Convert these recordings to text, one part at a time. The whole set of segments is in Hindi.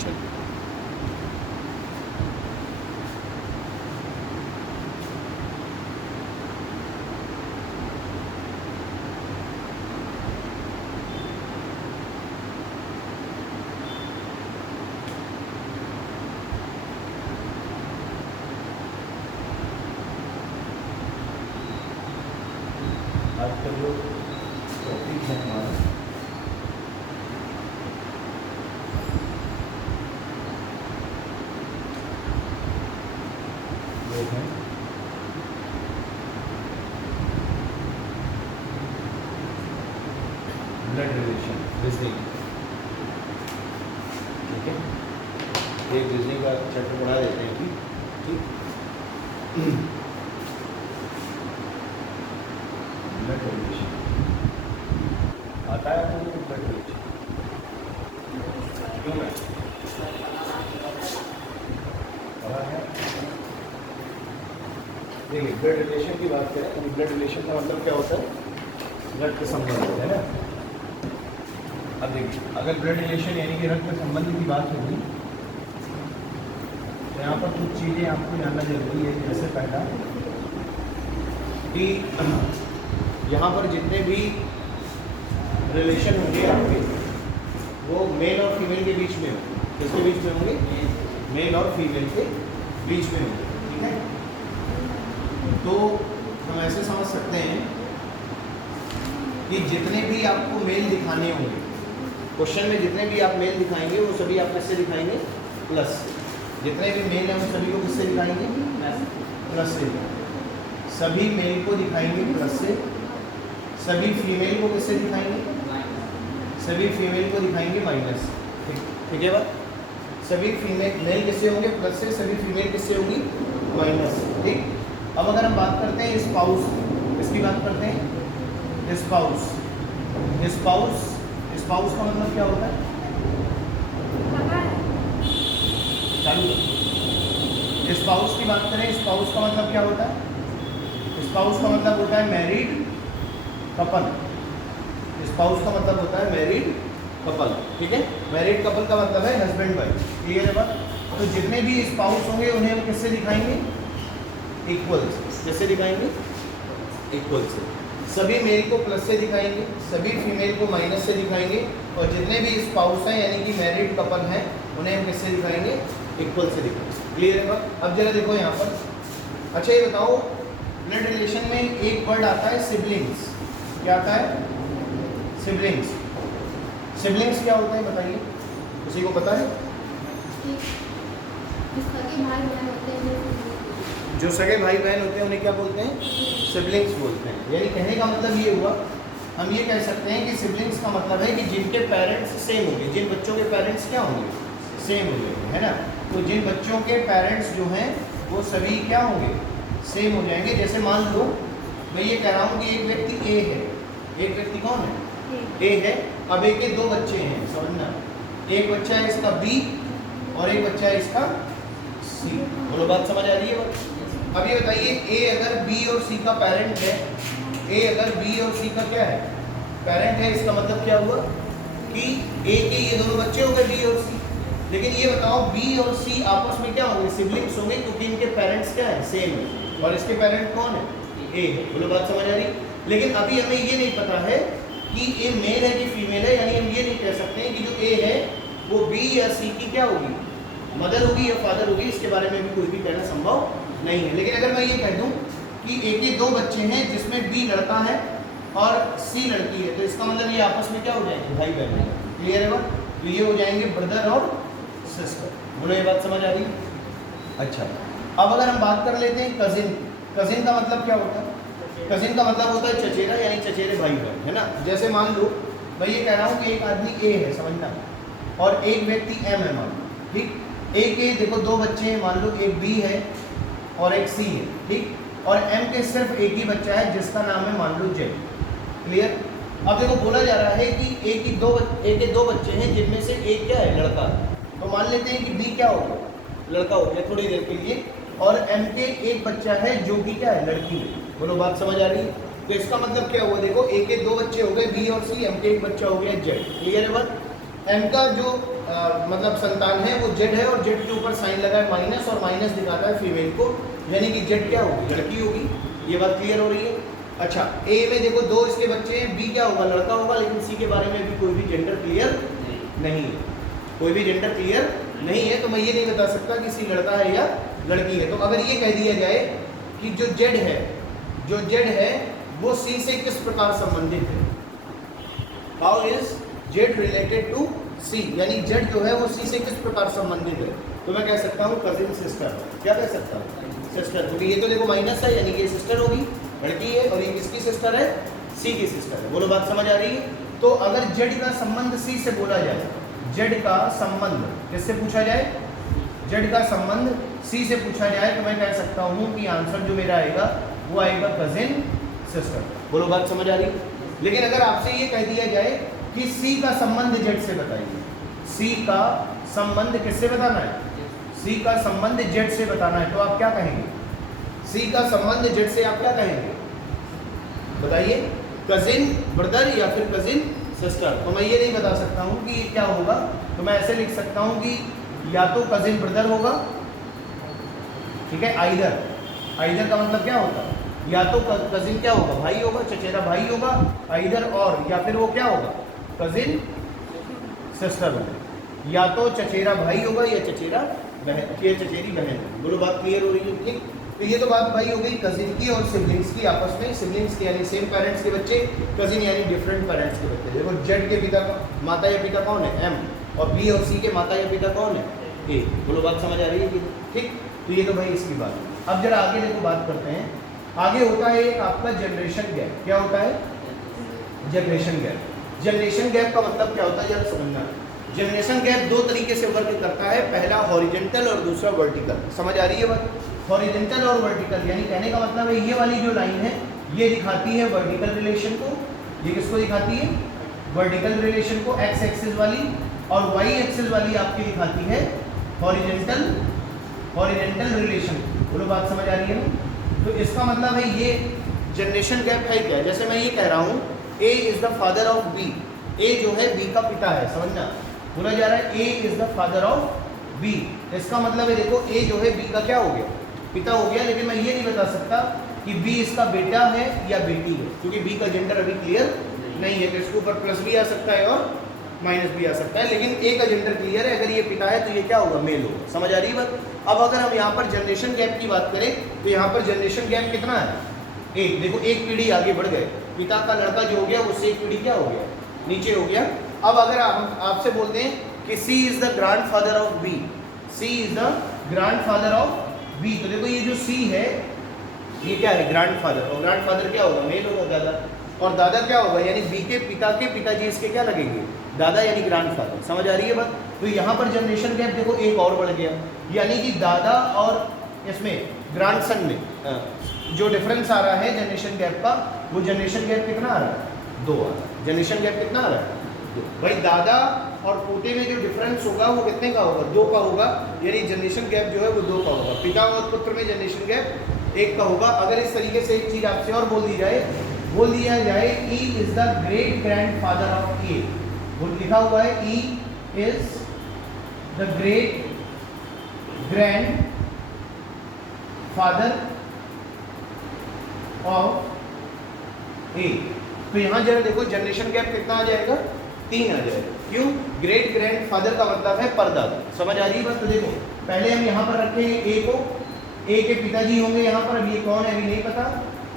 आज का जो टॉपिक है हमारा वो है ब्लड रिलेशन रीजनिंग। ठीक है, एक रीजनिंग का चैप्टर पढ़ा देते हैं अभी। ठीक, ब्लड रिलेशन आता है आपको? ब्लड रिलेशन क्यों है पढ़ा है? देखिए, ब्लड रिलेशन की बात करें तो ब्लड रिलेशन का मतलब क्या होता है? रक्त संबंध होता है ना। अब देखिए, अगर ब्लड रिलेशन यानी कि रक्त संबंध की बात होगी तो यहाँ पर कुछ चीज़ें आपको जानना जरूरी है। जैसे पहला कि यहाँ पर जितने भी रिलेशन होंगे आपके वो मेल और फीमेल के बीच में होंगे। किसके बीच में होंगे? मेल और फीमेल के बीच में होंगे। ठीक है, तो हम ऐसे समझ सकते हैं कि जितने भी आपको मेल दिखाने होंगे क्वेश्चन में, जितने भी आप मेल दिखाएंगे वो सभी आप किससे दिखाएंगे? प्लस। जितने भी मेल हैं उन सभी को किससे दिखाएंगे? प्लस से। सभी मेल को दिखाएंगे प्लस से, सभी फीमेल को किससे दिखाएंगे? सभी फीमेल को दिखाएंगे माइनस। ठीक है बात? सभी फीमेल मेल किससे होंगे? प्लस से। सभी फीमेल किससे होंगी? माइनस। ठीक, अब अगर हम बात करते हैं स्पाउस, इसकी बात करते हैं स्पाउस। स्पाउस, स्पाउस का मतलब क्या होता है? चालू। स्पाउस की बात करें, स्पाउस का मतलब क्या होता है? स्पाउस का मतलब होता है मैरिड कपल। स्पाउस का मतलब होता है मैरिड कपल। ठीक है, मैरिड कपल का मतलब है हस्बैंड वाइफ। क्लियर है बात? तो जितने भी स्पाउस होंगे उन्हें हम किससे दिखाएंगे? इक्वल से। किससे दिखाएंगे? इक्वल से। सभी मेल को प्लस से दिखाएंगे, सभी फीमेल को माइनस से दिखाएंगे, और जितने भी स्पाउस हैं यानी कि मैरिड कपल हैं उन्हें हम किससे दिखाएंगे? इक्वल से दिखाएंगे। क्लियर है बात? अब जरा देखो यहाँ पर। अच्छा ये बताओ, ब्लड रिलेशन में एक वर्ड आता है सिबलिंग्स। क्या आता है? सिबलिंग्स। सिबलिंग्स क्या होता है बताइए, किसी को पता है? जो सगे भाई बहन होते हैं उन्हें क्या बोलते हैं? सिबलिंग्स बोलते हैं। यानी कहने का मतलब ये हुआ, हम ये कह सकते हैं कि सिबलिंग्स का मतलब है कि जिनके पेरेंट्स सेम होंगे। जिन बच्चों के पेरेंट्स क्या होंगे? सेम होंगे, है ना। तो जिन बच्चों के पेरेंट्स जो हैं वो सभी क्या होंगे? सेम हो जाएंगे। जैसे मान लो मैं ये कह रहा हूँ कि एक व्यक्ति ए है। एक व्यक्ति कौन है? ए है। अब ए के दो बच्चे हैं, समझना। एक बच्चा है इसका बी और एक बच्चा है इसका सी। बोलो, बात समझ आ रही है? अब ये बताइए, ए अगर बी और सी का पेरेंट है, ए अगर बी और सी का क्या है? पेरेंट है, इसका मतलब क्या हुआ कि ए के ये दोनों बच्चे हो गए बी और सी। लेकिन ये बताओ, बी और सी आपस में क्या होंगे? सिबलिंग्स होंगे, क्योंकि इनके पेरेंट्स क्या है? सेम है। और इसके पेरेंट कौन है? ए है। बोलो, बात समझ आ रही? लेकिन अभी हमें ये नहीं पता है कि ए मेल है कि फीमेल है। यानी हम ये नहीं कह सकते हैं कि जो ए है वो बी या सी की क्या होगी? मदर होगी या फादर होगी। इसके बारे में भी कोई भी कहना संभव नहीं है। लेकिन अगर मैं ये कह दूं कि ए के दो बच्चे हैं जिसमें बी लड़का है और सी लड़की है, तो इसका मतलब ये आपस में क्या हो जाएंगे? भाई बहन। क्लियर है बात? तो ये हो जाएंगे ब्रदर और सिस्टर। बोलो, ये बात समझ आ रही है? अच्छा, अब अगर हम बात कर लेते हैं कजिन। कजिन का मतलब क्या होता है? कजिन का मतलब होता है चचेरा, यानी चचेरे भाई बहन, है ना। जैसे मान लो मैं ये कह रहा हूँ कि एक आदमी ए है, समझना, और एक व्यक्ति एम है, मान लो। ठीक, ए के देखो दो बच्चे हैं, मान लो एक बी है और एक सी है। ठीक, और एम के सिर्फ एक ही बच्चा है जिसका नाम है मान लो जेड। क्लियर? अब देखो बोला जा रहा है कि ए के दो बच्चे हैं जिनमें से एक क्या है? लड़का। तो मान लेते हैं कि बी क्या हो गया? लड़का हो गया थोड़ी देर के लिए, और एम के एक बच्चा है जो कि क्या है? लड़की है। बोलो, बात समझ आ रही है? तो इसका मतलब क्या हुआ? देखो, ए के दो बच्चे हो गए बी और सी, एम के एक बच्चा हो गया जेड। क्लियर है बात? m का जो मतलब संतान है वो z है और z के ऊपर साइन लगा है माइनस और माइनस दिखाता है फीमेल को, यानी कि z क्या होगी, लड़की होगी। ये बात क्लियर हो रही है। अच्छा a में देखो 2 इसके बच्चे हैं, b क्या होगा, लड़का होगा, लेकिन c के बारे में भी कोई भी जेंडर क्लियर नहीं है, कोई भी जेंडर क्लियर नहीं है। तो मैं ये नहीं बता सकता कि c लड़का है या लड़की है। तो अगर ये कह दिया जाए कि जो z है वो c से किस प्रकार संबंधित है, how is z related to c, यानी z जो है वो c से किस प्रकार संबंधित है, तो मैं कह सकता हूँ कजिन सिस्टर। क्या कह सकता हूँ, सिस्टर, क्योंकि ये तो देखो माइनस है, यानी कि ये सिस्टर होगी, लड़की है, और ये किसकी सिस्टर है, c की सिस्टर है। बोलो बात समझ आ रही है। तो अगर z का संबंध c से बोला जाए, z का संबंध किससे पूछा जाए, z का संबंध c से पूछा जाए, तो मैं कह सकता हूँ कि आंसर जो मेरा आएगा वो आएगा कजिन सिस्टर। बोलो बात समझ आ रही है। लेकिन अगर आपसे ये कह दिया जाए कि c का संबंध z से बताइए, c का संबंध किससे बताना है, c का संबंध z से बताना है, तो आप क्या कहेंगे, c का संबंध z से आप क्या कहेंगे, बताइए, कजिन ब्रदर या फिर कजिन सिस्टर। तो मैं ये नहीं बता सकता हूँ कि ये क्या होगा, तो मैं ऐसे लिख सकता हूँ कि या तो कजिन ब्रदर होगा, ठीक है, आइदर का मतलब क्या होता है, या तो कजिन क्या होगा, भाई होगा, चचेरा भाई होगा, आइदर और, या फिर वो क्या होगा, कजिन सिस्टर होगा, या तो चचेरा भाई होगा या चचेरा बहन, या चचेरी बहन। बोलो बात क्लियर हो रही है, ठीक। तो ये तो बात भाई हो गई कजिन की और सिबलिंग्स की आपस में, सिबलिंग्स की यानी सेम पेरेंट्स के बच्चे, कजिन यानी डिफरेंट पेरेंट्स के बच्चे। देखो जेड के पिता माता या पिता कौन है, एम, और बी और सी के माता या पिता कौन है, ए। बोलो बात समझ आ रही है कि ठीक। तो ये तो भाई इसकी बात। अब जरा आगे देखो बात करते हैं। आगे होता है एक आपका जनरेशन गैप। क्या होता है, जनरेशन गैप। जनरेशन गैप का मतलब क्या होता है जरा समझना। जनरेशन गैप दो तरीके से वर्क करता है, पहला हॉरिजॉन्टल और दूसरा वर्टिकल। समझ आ रही है बात, हॉरिजॉन्टल और वर्टिकल, यानी कहने का मतलब है ये वाली जो लाइन है ये दिखाती है वर्टिकल रिलेशन को, ये किसको दिखाती है, वर्टिकल रिलेशन को, एक्स एक्सिस वाली, और वाई एक्सिस वाली आपकी दिखाती है हॉरिजॉन्टल रिलेशन। बोलो बात समझ आ रही है ना। तो इसका मतलब है ये जनरेशन गैप है क्या, जैसे मैं ये कह रहा हूँ A is the father of B, A जो है बी का पिता है, समझना, बोला जा रहा है A is the father of B. इसका मतलब है देखो ए जो है बी का क्या हो गया, पिता हो गया, लेकिन मैं ये नहीं बता सकता कि बी इसका बेटा है या बेटी है, क्योंकि बी का जेंडर अभी क्लियर नहीं है। तो इसके ऊपर प्लस भी आ सकता है और माइनस भी आ सकता है, लेकिन ए का जेंडर क्लियर है। अगर ये पिता है तो ये क्या होगा, मेल होगा। समझ आ रही है बात। अब अगर हम यहाँ पर जनरेशन गैप की बात करें तो यहाँ पर जनरेशन गैप कितना है, एक। देखो एक पीढ़ी आगे बढ़ गए, पिता का लड़का जो हो गया उससे एक पीढ़ी क्या हो गया, नीचे हो गया। अब अगर हम आपसे बोलते हैं कि C is the grand father of B, C is the grand father of B, तो देखो ये जो सी है ये क्या है, ग्रैंड फादर, और ग्रैंड फादर क्या होगा, मेल होगा, दादा, और दादा क्या होगा, यानी बी के पिताजी इसके क्या लगेंगे, दादा, यानी ग्रैंड फादर। समझ आ रही है बात। तो यहाँ पर जनरेशन गैप देखो एक और बढ़ गया, यानी कि दादा और इसमें ग्रैंडसन में जो डिफरेंस आ रहा है जनरेशन गैप का, वो जनरेशन गैप कितना आ रहा है, 2 आ रहा है। जनरेशन गैप कितना आ रहा है, 2। भाई दादा और पोते में जो डिफरेंस होगा वो कितने का होगा, 2 का होगा, यानी जनरेशन गैप जो है वो 2 का होगा। पिता और पुत्र में जनरेशन गैप 1 का होगा। अगर इस तरीके से एक चीज आपसे और बोल दिया जाए E is the great grand father of A, वो लिखा हुआ है E is the great grand father of A, तो यहां जरा देखो जनरेशन गैप कितना आ जाएगा, 3 आ जाएगा। क्यों, ग्रेट ग्रैंड फादर का मतलब है परदादा। समझ आ रही है बस। तो देखो पहले हम यहाँ पर रखेंगे ए को, ए के पिताजी होंगे यहाँ पर, अब ये कौन है अभी नहीं पता,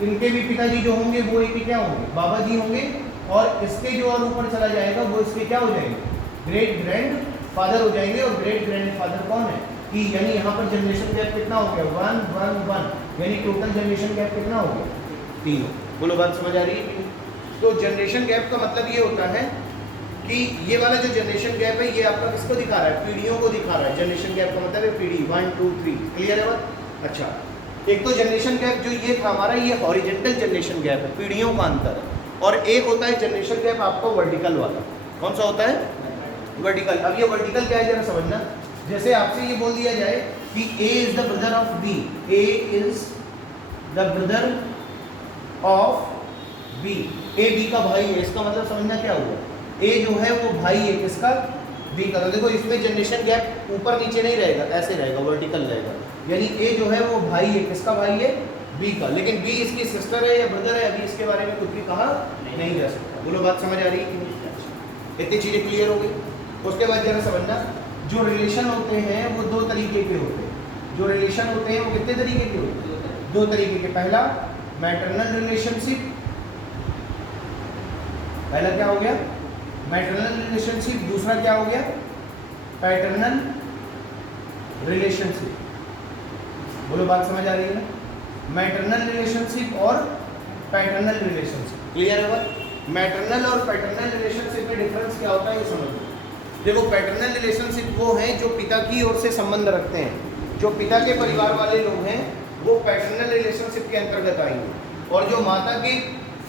इनके भी पिताजी जो होंगे वो ए के क्या होंगे, बाबा जी होंगे, और इसके जो और ऊपर चला जाएगा वो इसके क्या हो जाएंगे, ग्रेट ग्रैंड फादर हो जाएंगे। और ग्रेट ग्रैंड फादर कौन है, कि यानी यहाँ पर जनरेशन गैप कितना हो गया, 1 1 1, यानी टोटल जनरेशन गैप कितना हो गया, 3। बोलो बात समझ आ रही है। तो जनरेशन गैप का मतलब ये होता है कि ये वाला जो जनरेशन गैप है ये आपका किसको दिखा रहा है, पीढ़ियों को दिखा रहा है। जनरेशन गैप का मतलब है पीढ़ी, 1 2 3। क्लियर है बात। अच्छा, एक तो जनरेशन गैप जो ये था हमारा, ये हॉरिजॉन्टल जनरेशन गैप है, पीढ़ियों का अंतर है। और एक होता है जनरेशन गैप आपको वर्टिकल वाला। कौन सा होता है, वर्टिकल। अब ये वर्टिकल क्या है जरा समझना। जैसे आपसे ये बोल दिया जाए कि A is the brother of B, A is the brother of B, A B का भाई है, इसका मतलब समझना क्या हुआ, ए जो है वो भाई है किसका, बी का। तो देखो इसमें जनरेशन गैप ऊपर नीचे नहीं रहेगा, ऐसे रहेगा, वर्टिकल रहेगा। यानी ए जो है वो भाई है, किसका भाई है? बी का। लेकिन बी इसकी सिस्टर है या ब्रदर है, अभी इसके बारे में कुछ भी कहा नहीं जा सकता। बोलो बात समझ आ रही है कि नहीं? इतनी चीज़ें क्लियर हो गई। उसके बाद जरा समझना, जो रिलेशन होते हैं वो दो तरीके के होते हैं। जो रिलेशन होते हैं वो कितने तरीके के होते हैं? दो तरीके के। पहला मैटरनल रिलेशनशिप, पहला क्या हो गया? Maternal relationship. दूसरा क्या हो गया? Paternal relationship. बोलो बात समझ आ रही है ना? मैटरनल रिलेशनशिप और पैटर्नल रिलेशनशिप। क्लियर है बात? मैटरनल और पैटर्नल रिलेशनशिप में डिफरेंस क्या होता है ये समझ लो। देखो पैटर्नल रिलेशनशिप वो हैं जो पिता की ओर से संबंध रखते हैं। जो पिता के परिवार वाले लोग हैं वो पैटर्नल रिलेशनशिप के अंतर्गत आएंगे, और जो माता के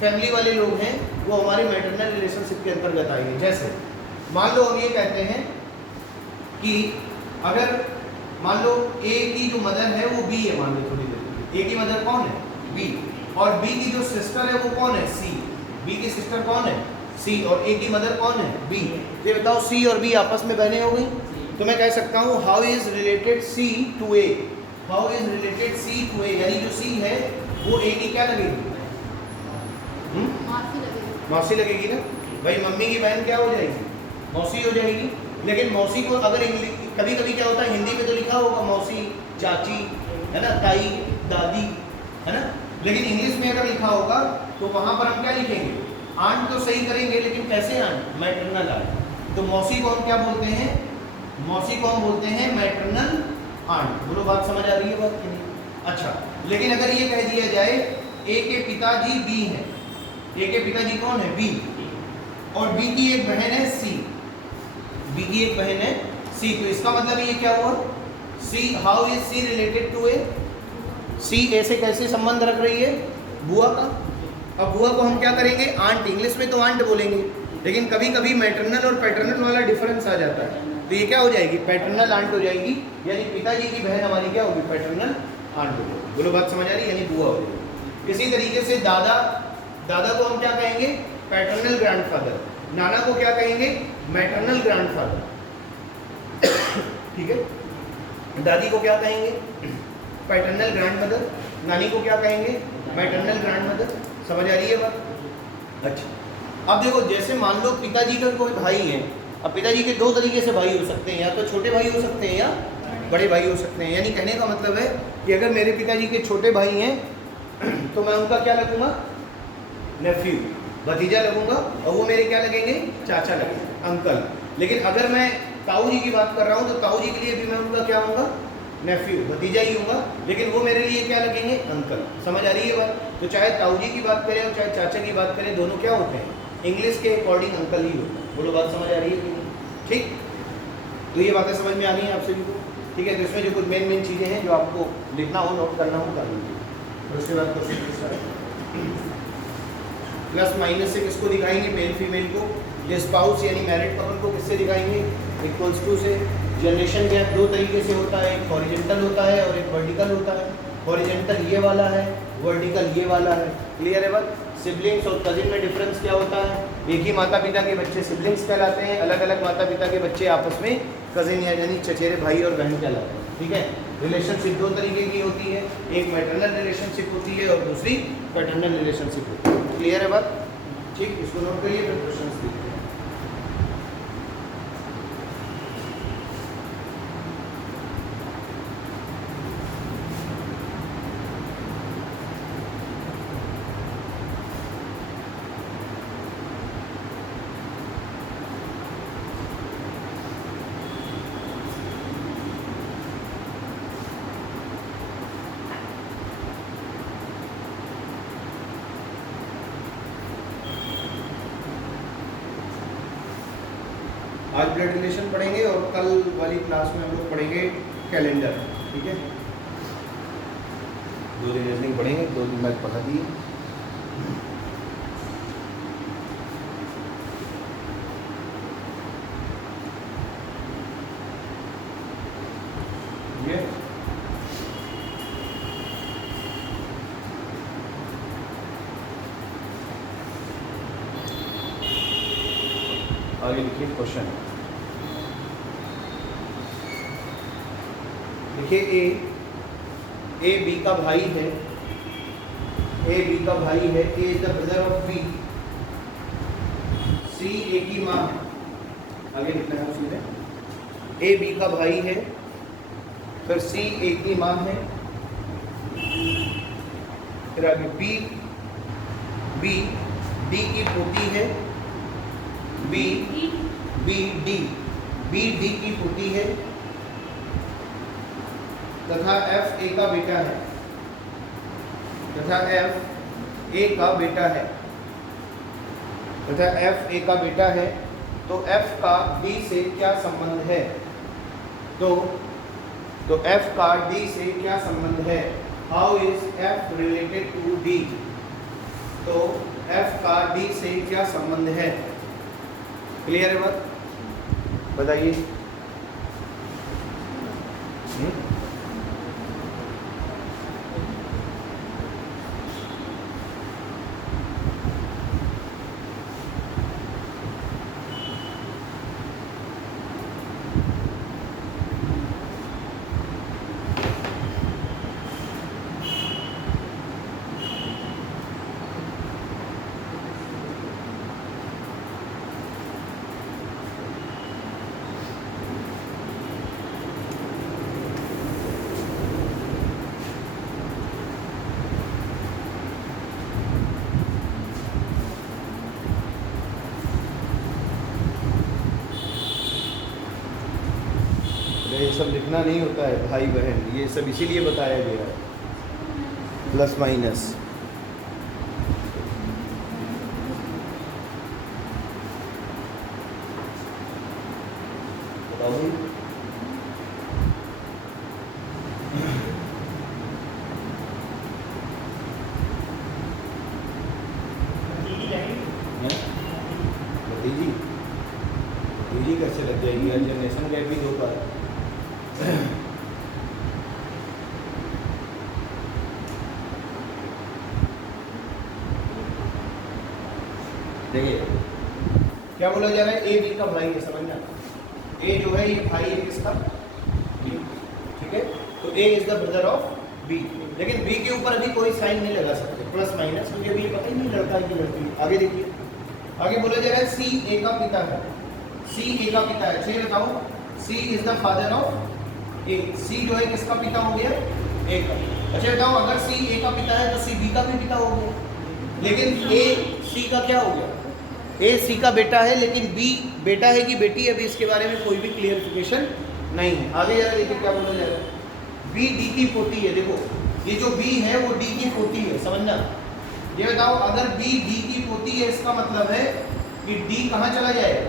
फैमिली वाले लोग हैं वो हमारे मैटरनल रिलेशनशिप के अंतर्गत आएंगे। जैसे मान लो हम ये कहते हैं कि अगर मान लो ए की जो मदर है वो बी है, मान लो थोड़ी देर, ए की मदर कौन है? बी। और बी की जो सिस्टर है वो कौन है? सी। बी की सिस्टर कौन है? सी। और ए की मदर कौन है? बी। ये बताओ सी और बी आपस में बहनें हो गई, तो मैं कह सकता हूँ how is related C to A. How is related C to A, यानी जो सी है वो ए की क्या लगेगी? मौसी लगेगी ना भाई। मम्मी की बहन क्या हो जाएगी? मौसी हो जाएगी। लेकिन मौसी को अगर कभी कभी क्या होता है, हिंदी में तो लिखा होगा मौसी, चाची, है ना, ताई, दादी, है ना, लेकिन इंग्लिश में अगर लिखा होगा तो वहाँ पर हम क्या लिखेंगे? आंट तो सही करेंगे, लेकिन कैसे आंट? Maternal aunt. तो मौसी को हम क्या बोलते हैं? मौसी को हम बोलते हैं मैटरनल आंट। बोलो बात समझ आ रही है बात की नहीं? अच्छा, लेकिन अगर ये कह दिया जाए ए के पिताजी बी हैं, ए के पिताजी कौन है? बी, और बी की एक बहन है सी, बी की एक बहन है सी, तो इसका मतलब ये क्या हुआ? C, how is C related to A? C A से कैसे संबंध रख रही है? बुआ का। अब बुआ को हम क्या करेंगे? आंट। इंग्लिश में तो आंट बोलेंगे, लेकिन कभी कभी मैटरनल और पैटर्नल वाला डिफरेंस आ जाता है, तो ये क्या हो जाएगी? पैटर्नल आंट हो जाएगी। यानी पिताजी की बहन हमारी क्या होगी? पैटर्नल आंट हो जाएगी। बोलो बात समझ आ रही है? यानी बुआ हो जाएगी। इसी तरीके से दादा, दादा को हम क्या कहेंगे? Paternal grandfather. नाना को क्या कहेंगे? Maternal grandfather. ठीक है। दादी को क्या कहेंगे? Paternal grandmother. नानी को क्या कहेंगे? Maternal grandmother. समझ आ रही है बात? अच्छा, अब देखो जैसे मान लो पिताजी का कोई भाई है। अब पिताजी के दो तरीके से भाई हो सकते हैं, या तो छोटे भाई हो सकते हैं या बड़े भाई हो सकते हैं। यानी कहने का मतलब है कि अगर मेरे पिताजी के छोटे भाई हैं तो मैं उनका क्या लगूंगा? नेफ्यू, भतीजा लगूंगा, और वो मेरे क्या लगेंगे? चाचा लगेंगे, अंकल। लेकिन अगर मैं ताऊ जी की बात कर रहा हूँ तो ताऊ जी के लिए भी मैं उनका क्या होऊंगा? नेफ्यू, भतीजा ही होगा, लेकिन वो मेरे लिए क्या लगेंगे? अंकल। समझ आ रही है बात? तो चाहे ताऊ जी की बात करें और चाहे चाचा की बात करें, दोनों क्या होते हैं? इंग्लिश के अकॉर्डिंग अंकल ही होते हैं। बोलो बात समझ आ रही है कि नहीं? ठीक, तो ये बातें समझ में आ रही हैं आप सभी को? ठीक है। तो इसमें जो कुछ मेन चीज़ें हैं जो आपको लिखना हो, नोट करना हो, कर लीजिए। और उसके बाद क्वेश्चन प्लस माइनस से किसको दिखाएंगे? मेल फीमेल को। स्पाउस यानी मैरिड कपल को किससे दिखाएंगे? इक्वल्स टू से। जनरेशन गैप दो तरीके से होता है, एक हॉरिजॉन्टल होता है और एक वर्टिकल होता है। हॉरिजॉन्टल ये वाला है, वर्टिकल ये वाला है। क्लियर है बात? सिबलिंग्स और कजिन में डिफरेंस क्या होता है? एक ही माता पिता के बच्चे सिबलिंग्स कहलाते हैं, अलग अलग माता पिता के बच्चे आपस में कजिन यानी चचेरे भाई और बहन कहलाते हैं। ठीक है। रिलेशनशिप दो तरीके की होती है, एक मैटरनल रिलेशनशिप होती है और दूसरी पैटर्नल रिलेशनशिप होती है। क्लियर है बात? ठीक, इसको नोट करिए, फिर क्वेश्चन देखते हैं। आज ब्लड रिलेशन पढ़ेंगे और कल वाली क्लास में हम लोग पढ़ेंगे कैलेंडर। ठीक है, 2 दिन रीजनिंग पढ़ेंगे, 2 दिन मैथ पढ़ा दिए। आगे लिखिए क्वेश्चन। देखिए ए बी का भाई है, ए बी का भाई है, A is the brother of B, C A की माँ है, आगे लिखना है उसी में, ए बी का भाई है, फिर सी ए की माँ है, फिर आगे बी डी की पोती है, बी डी की पोती है, तथा एफ ए का बेटा है, तथा एफ ए का बेटा है, तथा एफ ए का बेटा है। तो एफ का डी से क्या संबंध है? तो एफ का डी से क्या संबंध है? How is F related to D? तो एफ का डी से क्या संबंध है? क्लियर है बात? बताइए। ये सब लिखना नहीं होता है भाई बहन, ये सब इसीलिए बताया गया है, प्लस माइनस। बताओ भतीजी कैसे लग जाएगी? जनरेशन गैप भी 2 बार। देखिए क्या बोला जा रहा है, ए बी का भाई है, समझना। ए जो है ये भाई है किसका? बी, ठीक है। तो A is the brother of B, लेकिन बी के ऊपर अभी कोई साइन नहीं लगा सकते, प्लस माइनस, क्योंकि अभी पता ही नहीं लड़का है कि लड़की। आगे देखिए, आगे बोला जा रहा है सी ए का पिता है, सी ए का पिता है। चलिए बताओ, सी इज द फादर ऑफ ए, सी जो है किसका पिता हो गया? ए का। अच्छा बताओ, अगर सी ए का पिता है तो सी बी का भी पिता हो गया, लेकिन ए सी का क्या हो गया? ए सी का बेटा है, लेकिन बी बेटा है कि बेटी है, अभी इसके बारे में कोई भी क्लियरिफिकेशन नहीं है। आगे जरा देखिए क्या बोला जा रहा है, बी डी की पोती है। देखो ये जो बी है वो डी की पोती है, समझना। ये बताओ, अगर बी डी की पोती है, इसका मतलब है कि डी कहाँ चला जाएगा?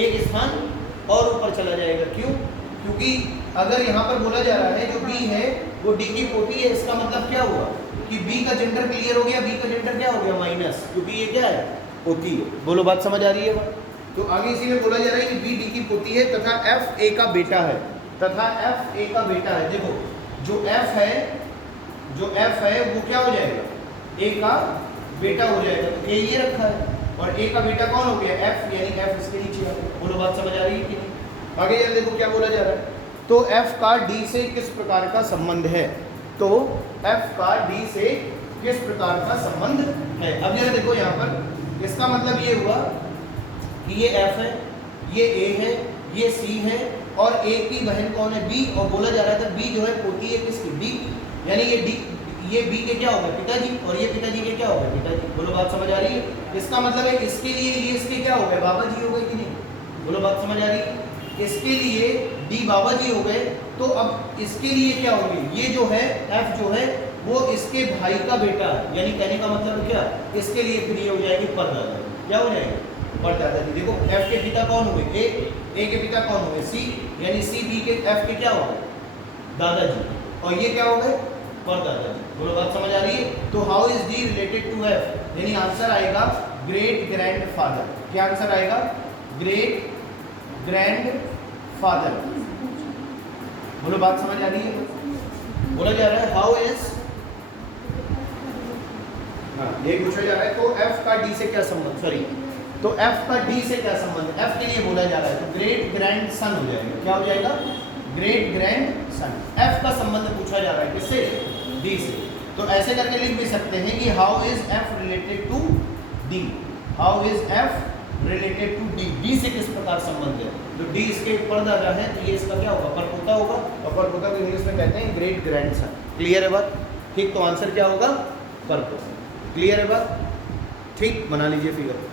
एक स्थान और ऊपर चला जाएगा। क्यों? क्योंकि अगर यहाँ पर बोला जा रहा है जो बी है वो डी की पोती है, इसका मतलब क्या हुआ कि बी का जेंडर क्लियर हो गया। बी का जेंडर क्या हो गया? माइनस, क्योंकि ये क्या है? पोती है। बोलो बात समझ आ रही है? तो आगे इसी में बोला जा रहा है कि बी डी की पोती है तथा एफ ए का बेटा है, तथा एफ ए का बेटा है। देखो जो एफ है वो क्या हो जाएगा? ए का बेटा हो जाएगा। तो ए ये रखा है और ए का बेटा कौन हो गया? एफ, यानी एफ इसके नीचे आ गया। बोलो बात समझ आ रही है कि नहीं? आगे यार देखो क्या बोला जा रहा है, तो एफ का डी से किस प्रकार का संबंध है? तो एफ का डी से किस प्रकार का संबंध है? अब जरा देखो यहाँ पर, इसका मतलब ये हुआ कि ये एफ है, ये ए है, ये सी है, और ए की बहन कौन है? बी। और बोला जा रहा था बी जो है पोती है किसकी? डी, यानी ये डी, ये बी के क्या होगा? पिताजी, और ये पिताजी के क्या होगा? पिताजी। बोलो बात समझ आ रही है? इसका मतलब है इसके लिए ये इसके क्या हो गए? बाबा जी हो गए कि नहीं? बोलो बात समझ आ रही है? इसके लिए डी बाबा जी हो गए, तो अब इसके लिए क्या होंगे? ये जो है एफ जो है वो इसके भाई का बेटा है, यानी कहने का मतलब क्या? इसके लिए फिर ये हो जाएगी परदादा। क्या हो जाएगा? परदादा। देखो एफ के पिता कौन हुए? ए के पिता कौन हुए? सी, यानी सी बी के एफ के क्या हो गए? दादाजी, और ये क्या हो गए? परदादा। बोलो बात समझ आ रही है? तो how is D related to F? यानी आंसर आएगा ग्रेट ग्रैंड फादर। क्या आंसर आएगा? Great grand father. बोलो बात समझ आ रही है? बोला जा रहा है हाउ इज, ये पूछा जा रहा है तो एफ का डी से क्या संबंध? सॉरी, तो एफ का डी से क्या संबंध? एफ के लिए बोला जा रहा है तो ग्रेट ग्रैंड सन हो जाएगा। क्या हो जाएगा? Great grand son. एफ का संबंध पूछा जा रहा है किससे? डी से। तो ऐसे करके लिख भी सकते हैं कि how is F related to D, how is F related to D, D से किस प्रकार संबंध है। तो डी इसके परदादा है तो ये इसका क्या होगा? परपोता होगा, और परपोता को इंग्लिश में कहते हैं ग्रेट ग्रैंड सन। क्लियर है बात? ठीक, तो आंसर क्या होगा? परपोता। क्लियर है बात? ठीक, बना लीजिए फिगर।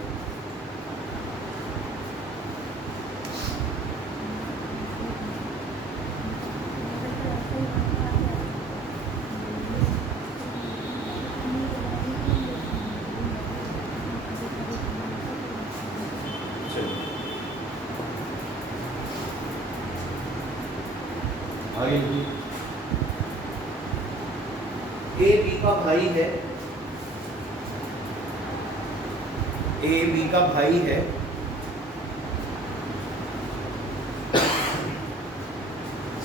ए बी का भाई है, ए बी का भाई है,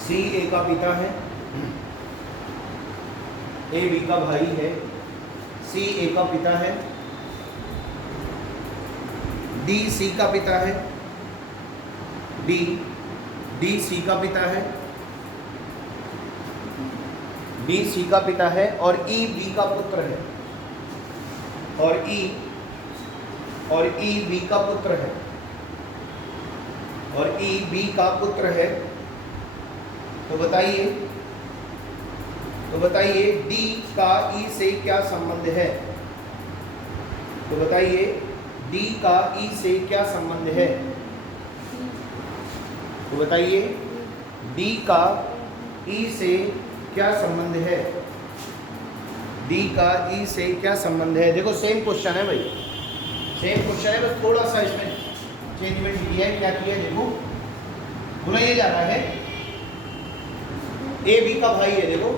सी ए का पिता है, ए बी का भाई है, सी ए का पिता है, डी सी का पिता है, डी सी का पिता है, बी सी का पिता है, और ई बी का पुत्र है, और ई बी का पुत्र है, और ई बी का पुत्र है। तो बताइए डी का ई से क्या संबंध है? तो बताइए डी का ई से क्या संबंध है? तो बताइए डी का ई से क्या संबंध है? डी का ई से क्या संबंध है? देखो सेम क्वेश्चन है भाई, सेम क्वेश्चन है, बस थोड़ा सा इसमें चेंजमेंट किया है। क्या किया है देखो, बोला ये जा रहा है ए बी का भाई है, देखो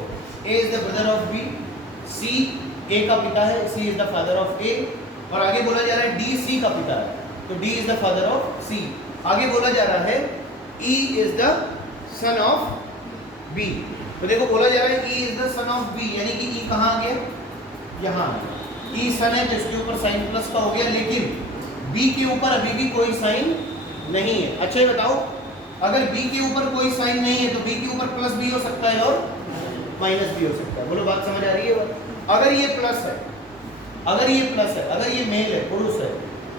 A is the brother of B, C A का पिता है, C is the father of A, और आगे बोला जा रहा है डी सी का पिता है, तो D is the father of C. आगे बोला जा रहा है E is the son of B, तो देखो बोला जा रहा है E is the son of B, यानी कि ई कहाँ आ गया? यहाँ। ई सन है तो इसके ऊपर साइन प्लस का हो गया, लेकिन बी के ऊपर अभी भी कोई साइन नहीं है। अच्छा ये बताओ, अगर बी के ऊपर कोई साइन नहीं है तो बी के ऊपर प्लस भी हो सकता है और माइनस भी हो सकता है। बोलो बात समझ आ रही है? अगर ये प्लस है, अगर ये प्लस है, अगर ये मेल है, पुरुष है,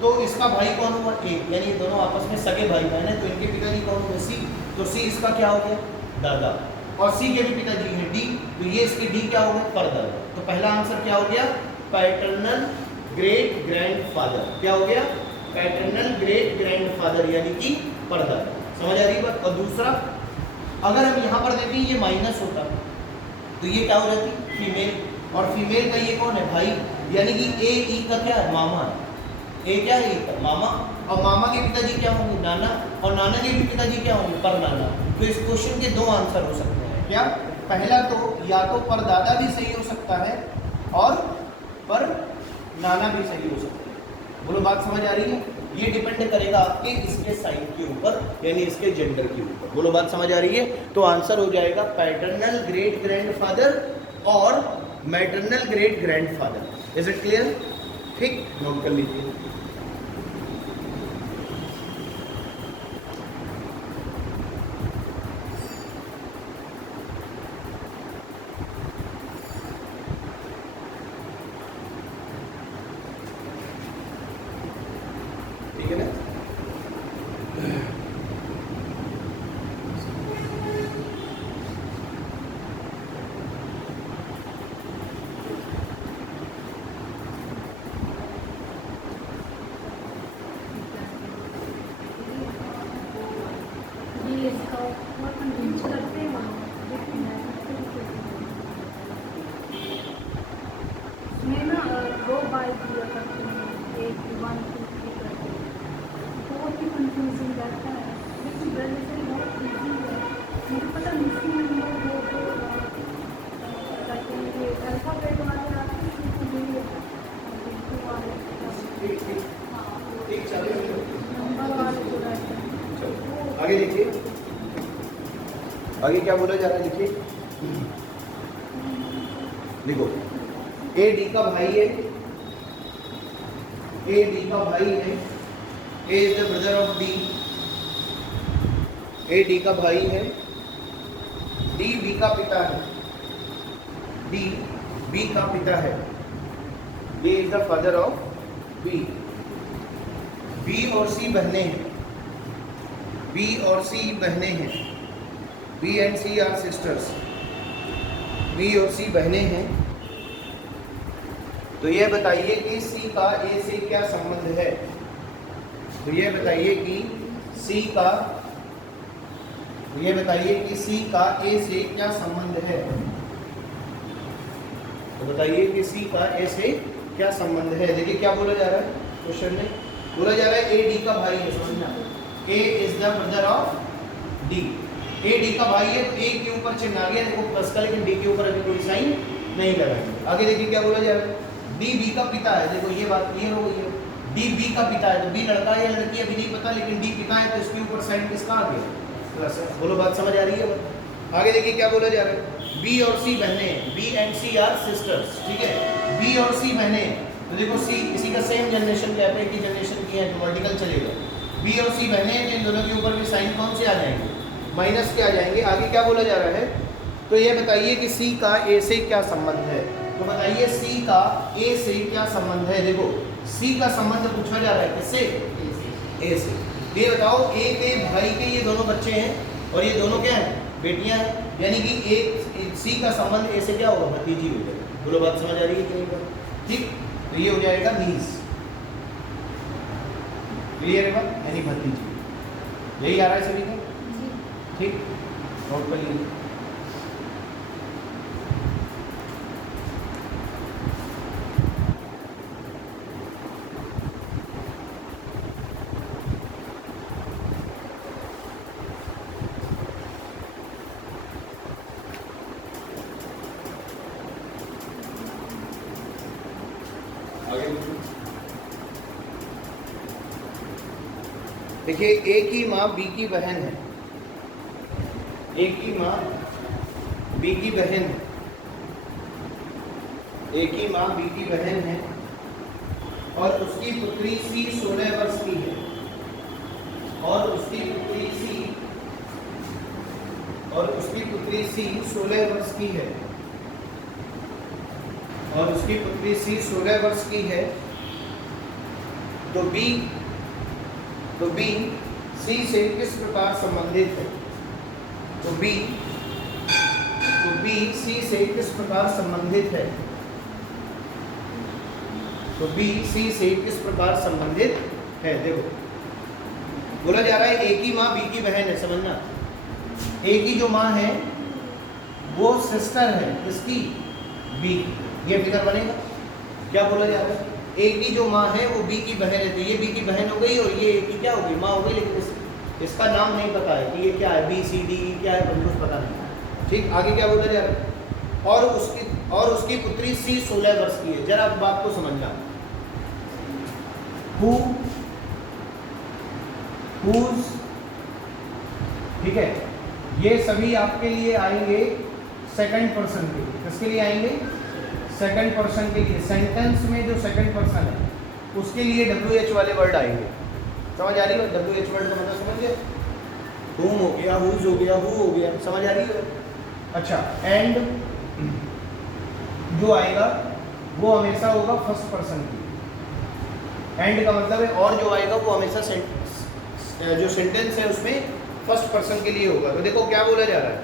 तो इसका भाई कौन हुआ? ए, यानी ये दोनों आपस में सगे भाई बहन है, तो इनके पिताजी कौन हुए? सी, तो सी इसका क्या हो गया? दादा, और सी के भी पिताजी हैं डी, तो ये इसके डी क्या हो गए? परदादा। तो पहला आंसर क्या हो गया? Paternal great grandfather. क्या हो गया? पैटर्नल ग्रेट ग्रैंडफादर, यानी कि परदादा। समझ आ रही बात? और दूसरा, अगर हम यहाँ पर देखें ये माइनस होता तो ये क्या हो जाती? फीमेल, और फीमेल का ये कौन है? भाई, यानी कि ए ई का क्या है? मामा है। ए क्या है? ई का मामा, और मामा के पिताजी क्या होंगे? नाना, और नाना के भी पिताजी क्या होंगे? परनाना। तो इस क्वेश्चन के दो आंसर हो सकते हैं। क्या? पहला तो या तो परदादा भी सही हो सकता है और पर नाना भी सही हो सकता है। बोलो बात समझ आ रही है? ये डिपेंड करेगा आपके इसके साइन के ऊपर, यानी इसके जेंडर के ऊपर। बोलो बात समझ आ रही है? तो आंसर हो जाएगा पैटर्नल ग्रेट ग्रैंडफादर और maternal great grandfather. Is it clear? ठीक, नोट कर लीजिए। ठीक है ना? आगे देखिए, आगे क्या बोला जा रहा है? देखिए, देखो ए डी का भाई है, ए डी का भाई है, A is the brother of D, A D का भाई है, डी बी का पिता है, डी बी का पिता है, D is the father of B. B और सी बहने हैं, बी और सी बहने हैं, B and C are sisters, B और सी बहने हैं। तो ये बताइए कि सी का ए से क्या संबंध है। तो ये बताइए कि सी का, ये बताइए कि सी का ए से क्या संबंध है। तो बताइए कि सी का ए से क्या संबंध है। देखिए क्या बोला जा रहा है क्वेश्चन में, बोला जा रहा है ए डी का भाई है, समझना, A is the brother of D. A D का भाई है तो ए के ऊपर चिन्ह आ गया देखो प्लस का, लेकिन डी के ऊपर अभी कोई साइन नहीं लगाएंगे। आगे देखिए क्या बोला जा रहा है, डी बी का पिता है। देखो ये बात क्लियर हो गई है, डी बी का पिता है, तो बी लड़का है या लड़की अभी नहीं पता, लेकिन डी पिता है तो इसके ऊपर साइन किसका आ गया, प्लस है। बोलो बात समझ आ रही है। आगे देखिए क्या बोला जा रहा है, बी और सी बहने हैं, B and C are sisters, ठीक है, बी और सी बहने हैं। तो देखो सी इसी का सेम जनरेशन गैप है कि जनरेशन की है तो वर्टिकल चलेगा। बी और सी बहने हैं तो इन दोनों के ऊपर भी साइन कौन से आ जाएंगे, माइनस के आ जाएंगे। आगे क्या बोला जा रहा है, तो ये बताइए कि सी का ए से क्या संबंध है। तो बताइए सी का ए से क्या संबंध है। देखो सी का संबंध पूछा जा रहा है किससे, ए से। ये बताओ ए के भाई के ये दोनों बच्चे हैं और ये दोनों क्या हैं, बेटियां हैं, यानी कि ए सी का संबंध ए से क्या होगा, भतीजी हो जाएगा। बोलो बात समझ आ रही है कि नहीं, ठीक। तो ये हो जाएगा नीस, क्लियर है बात, यानी भतीजी। यही आ रहा है सभी का, ठीक, नोट कर लीजिए। देखिए ए की माँ बी की बहन है, ए की माँ बी की बहन है, ए की माँ बी की बहन है और उसकी पुत्री सी 16 वर्ष की है, और उसकी पुत्री सी 16 वर्ष की है, और उसकी पुत्री सी 16 वर्ष की है। तो बी सी से किस प्रकार संबंधित है। तो बी सी से किस प्रकार संबंधित है। तो बी सी से किस प्रकार संबंधित है। देखो बोला जा रहा है ए की माँ बी की बहन है, समझना, ए की जो माँ है वो सिस्टर है किसकी, बी। ये फिगर बनेगा। क्या बोला जा रहा है, ए की जो माँ है वो बी की बहन है, तो ये बी की बहन हो गई और ये ए की क्या हो गई, माँ हो गई, लेकिन इसका नाम नहीं पता है कि ये क्या है, बी सी डी क्या है, कुछ पता नहीं। ठीक, आगे क्या बोला जा रहा है, और उसकी पुत्री सी 16 वर्ष की है। जरा आप बात को समझना, whose, ठीक है, ये सभी आपके लिए आएंगे सेकंड पर्सन के लिए। किसके लिए आएंगे, सेकंड पर्सन के लिए। सेंटेंस में जो सेकंड पर्सन है उसके लिए WH वाले वर्ड आएंगे। समझ आ रही है, WH वर्ड का मतलब समझ गए, whom हो गया, whose हो गया, who हो गया, समझ आ रही है। अच्छा, एंड जो आएगा वो हमेशा होगा फर्स्ट पर्सन की। एंड का मतलब है और जो आएगा वो हमेशा जो सेंटेंस है उसमें फर्स्ट पर्सन के लिए होगा। तो देखो क्या बोला जा रहा है,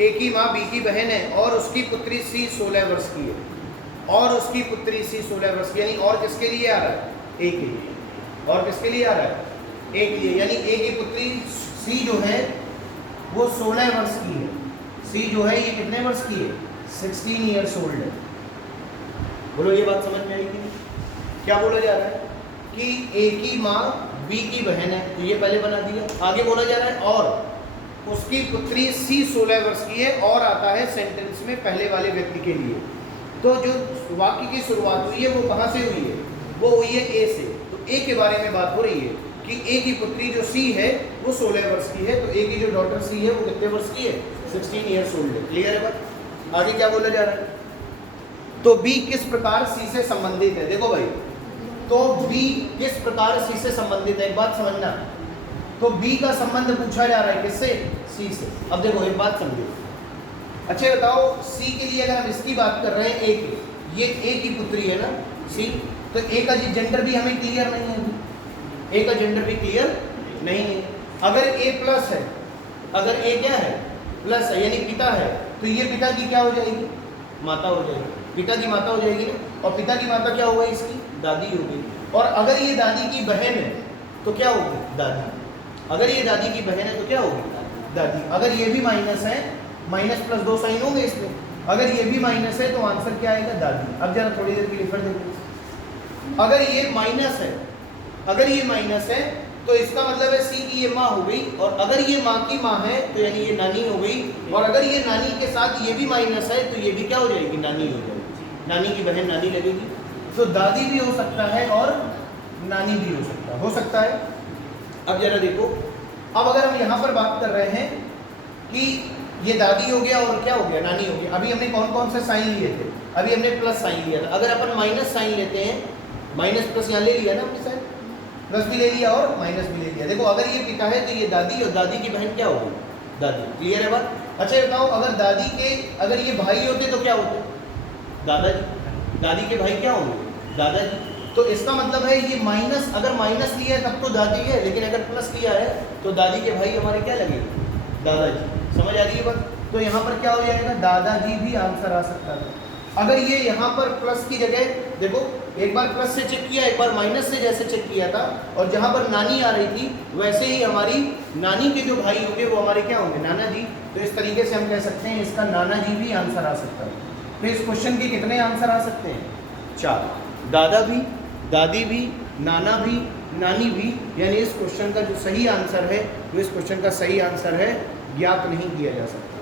ए की माँ बी की बहन है और उसकी पुत्री सी 16 वर्ष की है, और उसकी पुत्री सी 16 वर्ष की, यानी और किसके लिए आ रहा है, ए के लिए। और किसके लिए आ रहा है, ए के लिए, यानी ए की पुत्री सी जो है वो 16 वर्ष की है। सी जो है ये कितने वर्ष की है, 16 ईयर्स ओल्ड है। बोलो ये बात समझ में आएगी। क्या बोला जा रहा है कि ए की माँ बी की बहन है, तो ये पहले बना दिया। आगे बोला जा रहा है और उसकी पुत्री सी 16 वर्ष की है, और आता है सेंटेंस में पहले वाले व्यक्ति के लिए। तो जो वाक्य की शुरुआत हुई है वो कहाँ से हुई है, वो हुई है ए से। तो ए के बारे में बात हो रही है कि ए की पुत्री जो सी है वो 16 वर्ष की है, तो ए की जो डॉटर सी है वो कितने वर्ष की है, 16 ईयर्स ओल्ड है। क्लियर है बात। आगे क्या बोला जा रहा है, तो बी किस प्रकार सी से संबंधित है। देखो भाई, तो बी किस प्रकार सी से संबंधित है, एक बात समझना। तो बी का संबंध पूछा जा रहा है किससे, सी से। अब देखो एक बात समझो, अच्छा बताओ सी के लिए अगर हम इसकी बात कर रहे हैं, ए की, ये ए की पुत्री है ना सी, तो ए का जेंडर भी हमें क्लियर नहीं है अभी, ए का जेंडर भी क्लियर नहीं है। अगर ए प्लस है, अगर ए क्या है प्लस है यानी पिता है, तो ये पिता की क्या हो जाएगी, माता हो जाएगी, पिता की माता हो जाएगी ना, और पिता की माता क्या होगा इसकी दादी होगी। और अगर ये दादी की बहन है तो क्या होगी दादी, अगर ये दादी की बहन है तो क्या होगी दादी। अगर ये भी माइनस है, माइनस प्लस दो साइन होंगे इसमें, अगर ये भी माइनस है तो आंसर क्या आएगा दादी। अब जरा थोड़ी देर के लिए फिर देखो, अगर ये माइनस है, अगर ये माइनस है तो इसका मतलब है सी की ये माँ हो गई, और अगर ये माँ की माँ है तो यानी ये नानी हो गई, और अगर ये नानी के साथ ये भी माइनस है तो ये भी क्या हो जाएगी नानी हो जाएगी, नानी की बहन नानी लगेगी। तो दादी भी हो सकता है और नानी भी हो सकता है। अब जरा देखो, अब अगर हम यहाँ पर बात कर रहे हैं कि ये दादी हो गया और क्या हो गया नानी हो गया, अभी हमने कौन कौन से साइन लिए थे, अभी हमने प्लस साइन लिया था। अगर अपन माइनस साइन लेते हैं, माइनस प्लस यहाँ ले लिया ना हमने साइन, प्लस भी ले लिया और माइनस भी ले लिया। देखो अगर ये पिता है तो ये दादी, और दादी की बहन क्या होगी दादी, क्लियर है बात। अच्छा बताओ अगर दादी के, अगर ये भाई होते तो क्या होते दादाजी, दादी के भाई क्या होंगे दादाजी। तो इसका मतलब है ये माइनस, अगर माइनस लिया है तब तो दादी है, लेकिन अगर प्लस लिया है तो दादी के भाई हमारे क्या लगेंगे दादाजी। समझ आ रही है बात। तो यहाँ पर क्या हो जाएगा दादाजी भी आंसर आ सकता है। अगर ये यहाँ पर प्लस की जगह देखो, एक बार प्लस से चेक किया, एक बार माइनस से जैसे चेक किया था, और जहाँ पर नानी आ रही थी वैसे ही हमारी नानी के जो भाई होंगे वो हमारे क्या होंगे नाना जी। तो इस तरीके से हम कह सकते हैं इसका नाना जी भी आंसर आ सकता है। तो इस क्वेश्चन के कितने आंसर आ सकते हैं 4, दादा भी, दादी भी, नाना भी, नानी भी। यानी इस क्वेश्चन का जो सही आंसर है, जो इस क्वेश्चन का सही आंसर है ज्ञात नहीं किया जा सकता।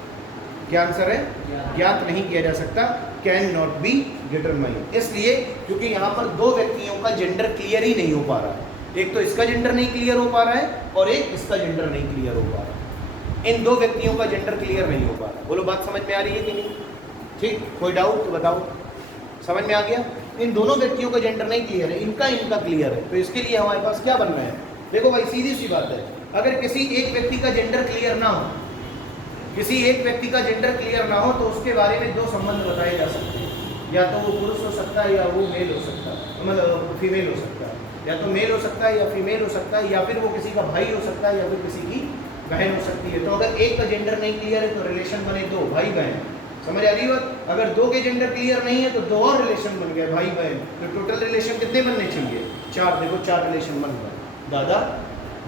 क्या आंसर है ज्ञात नहीं किया जा सकता, कैन नॉट बी डिटरमाइंड। इसलिए क्योंकि यहाँ पर दो व्यक्तियों का जेंडर क्लियर ही नहीं हो पा रहा है, एक तो इसका जेंडर नहीं क्लियर हो पा रहा है और एक इसका जेंडर नहीं क्लियर हो पा रहा है। इन दो व्यक्तियों का जेंडर क्लियर नहीं हो पा रहा। बोलो बात समझ में आ रही है कि नहीं। ठीक, कोई डाउट तो बताओ, समझ में आ गया। इन दोनों व्यक्तियों का जेंडर नहीं क्लियर है, इनका क्लियर है। तो इसके लिए हमारे पास क्या बनना है, देखो भाई सीधी सी बात है, अगर किसी एक व्यक्ति का जेंडर क्लियर ना हो, किसी एक व्यक्ति का जेंडर क्लियर ना हो तो उसके बारे में दो संबंध बताए जा सकते हैं। या तो वो पुरुष हो सकता है या वो मेल हो सकता है, मतलब फीमेल हो सकता है, या तो मेल हो सकता है या फीमेल हो सकता है, या फिर वो किसी का भाई हो सकता है या फिर किसी की बहन हो सकती है। तो अगर एक का जेंडर नहीं क्लियर है तो रिलेशन बने दो भाई बहन। समझ आ रही है। अगर दो के जेंडर क्लियर नहीं है तो दो और रिलेशन बन गए भाई बहन। तो टोटल रिलेशन कितने बनने चाहिए 4। देखो 4 रिलेशन बन गए, दादा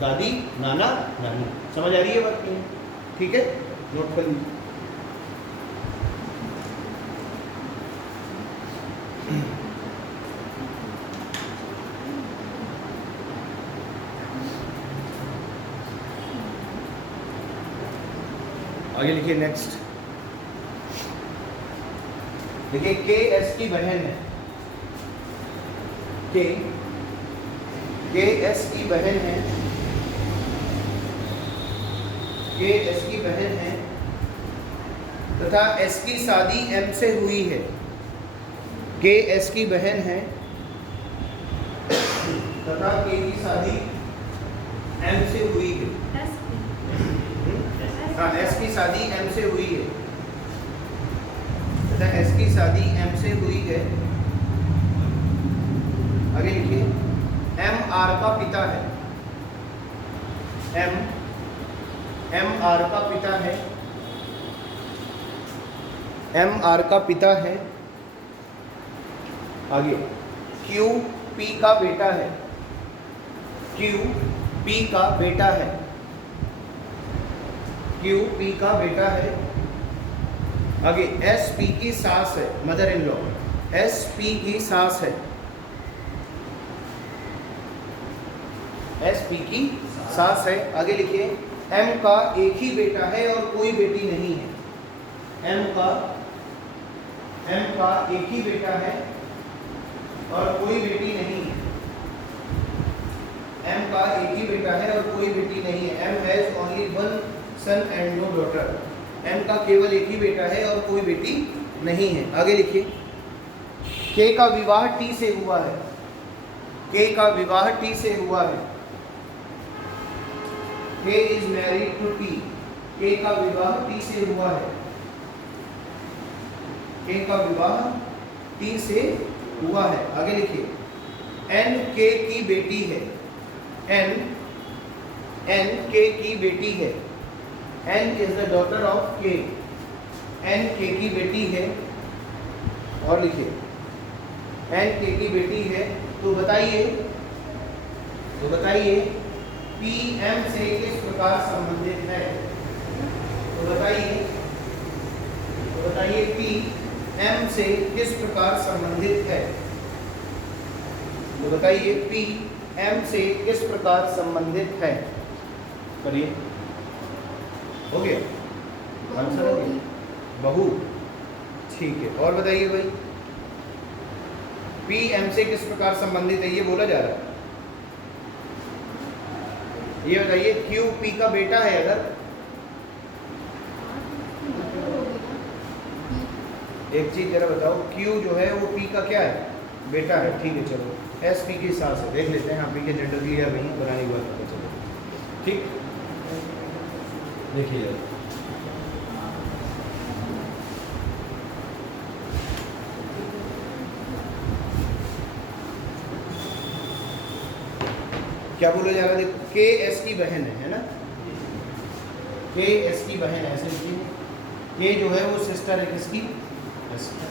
दादी नाना नानी। समझ आ रही है बात नहीं, ठीक है, नोट कर लीजिए। आगे लिखिए नेक्स्ट। देखिए के एस की बहन है, के एस की बहन है, के एस की बहन है तथा एस की शादी एम से हुई है। के एस की बहन है तथा के की शादी एम से हुई है। हाँ, एस की शादी एम से हुई है तथा एस की शादी एम से हुई है। आगे लिखिए, एम आर का पिता है, एम आर का पिता है, एम आर का पिता है। आगे क्यू पी का बेटा है, क्यू पी का बेटा है, क्यू पी का बेटा है। आगे एस पी की सास है, mother in law, S P की सास है, एस पी की सास है। आगे लिखिए, एम का एक ही बेटा है और कोई बेटी नहीं है। एम का एक ही बेटा है और कोई बेटी नहीं है। एम का एक ही बेटा है और कोई बेटी नहीं है। M has only one son and no daughter. M का केवल एक ही बेटा है और कोई बेटी नहीं है। आगे लिखिए, के का विवाह टी से हुआ है, के का विवाह टी से हुआ है। के इज मैरिड टू टी, के का विवाह टी से हुआ है। के का विवाह टी से हुआ है। आगे लिखिए, एन के की बेटी है, एन के की बेटी है, N is the daughter of K, N K की बेटी है। और लिखिए एन के की बेटी है, तो बताइए पी एम से किस प्रकार संबंधित है। तो बताइए पी एम से किस प्रकार संबंधित है। तो बताइए पी एम से किस प्रकार संबंधित है। करिए, हो गया आंसर, हो गया बहु, ठीक है। और बताइए भाई पी एम से किस प्रकार संबंधित है, ये बोला जा रहा है। ये बताइए क्यू पी का बेटा है अगर, एक चीज जरा बताओ, क्यू जो है वो पी का क्या है, बेटा है, ठीक है। चलो एस पी की सास है, देख लेते हैं यहाँ पी के जेंडर क्लियर नहीं बनाने की बात पता चलो, ठीक। देखिए क्या बोला जा रहा है, देखो के एस की बहन है ना, के एस की बहन है, ऐसे लिखिए। के जो है वो सिस्टर है किसकी, एस की,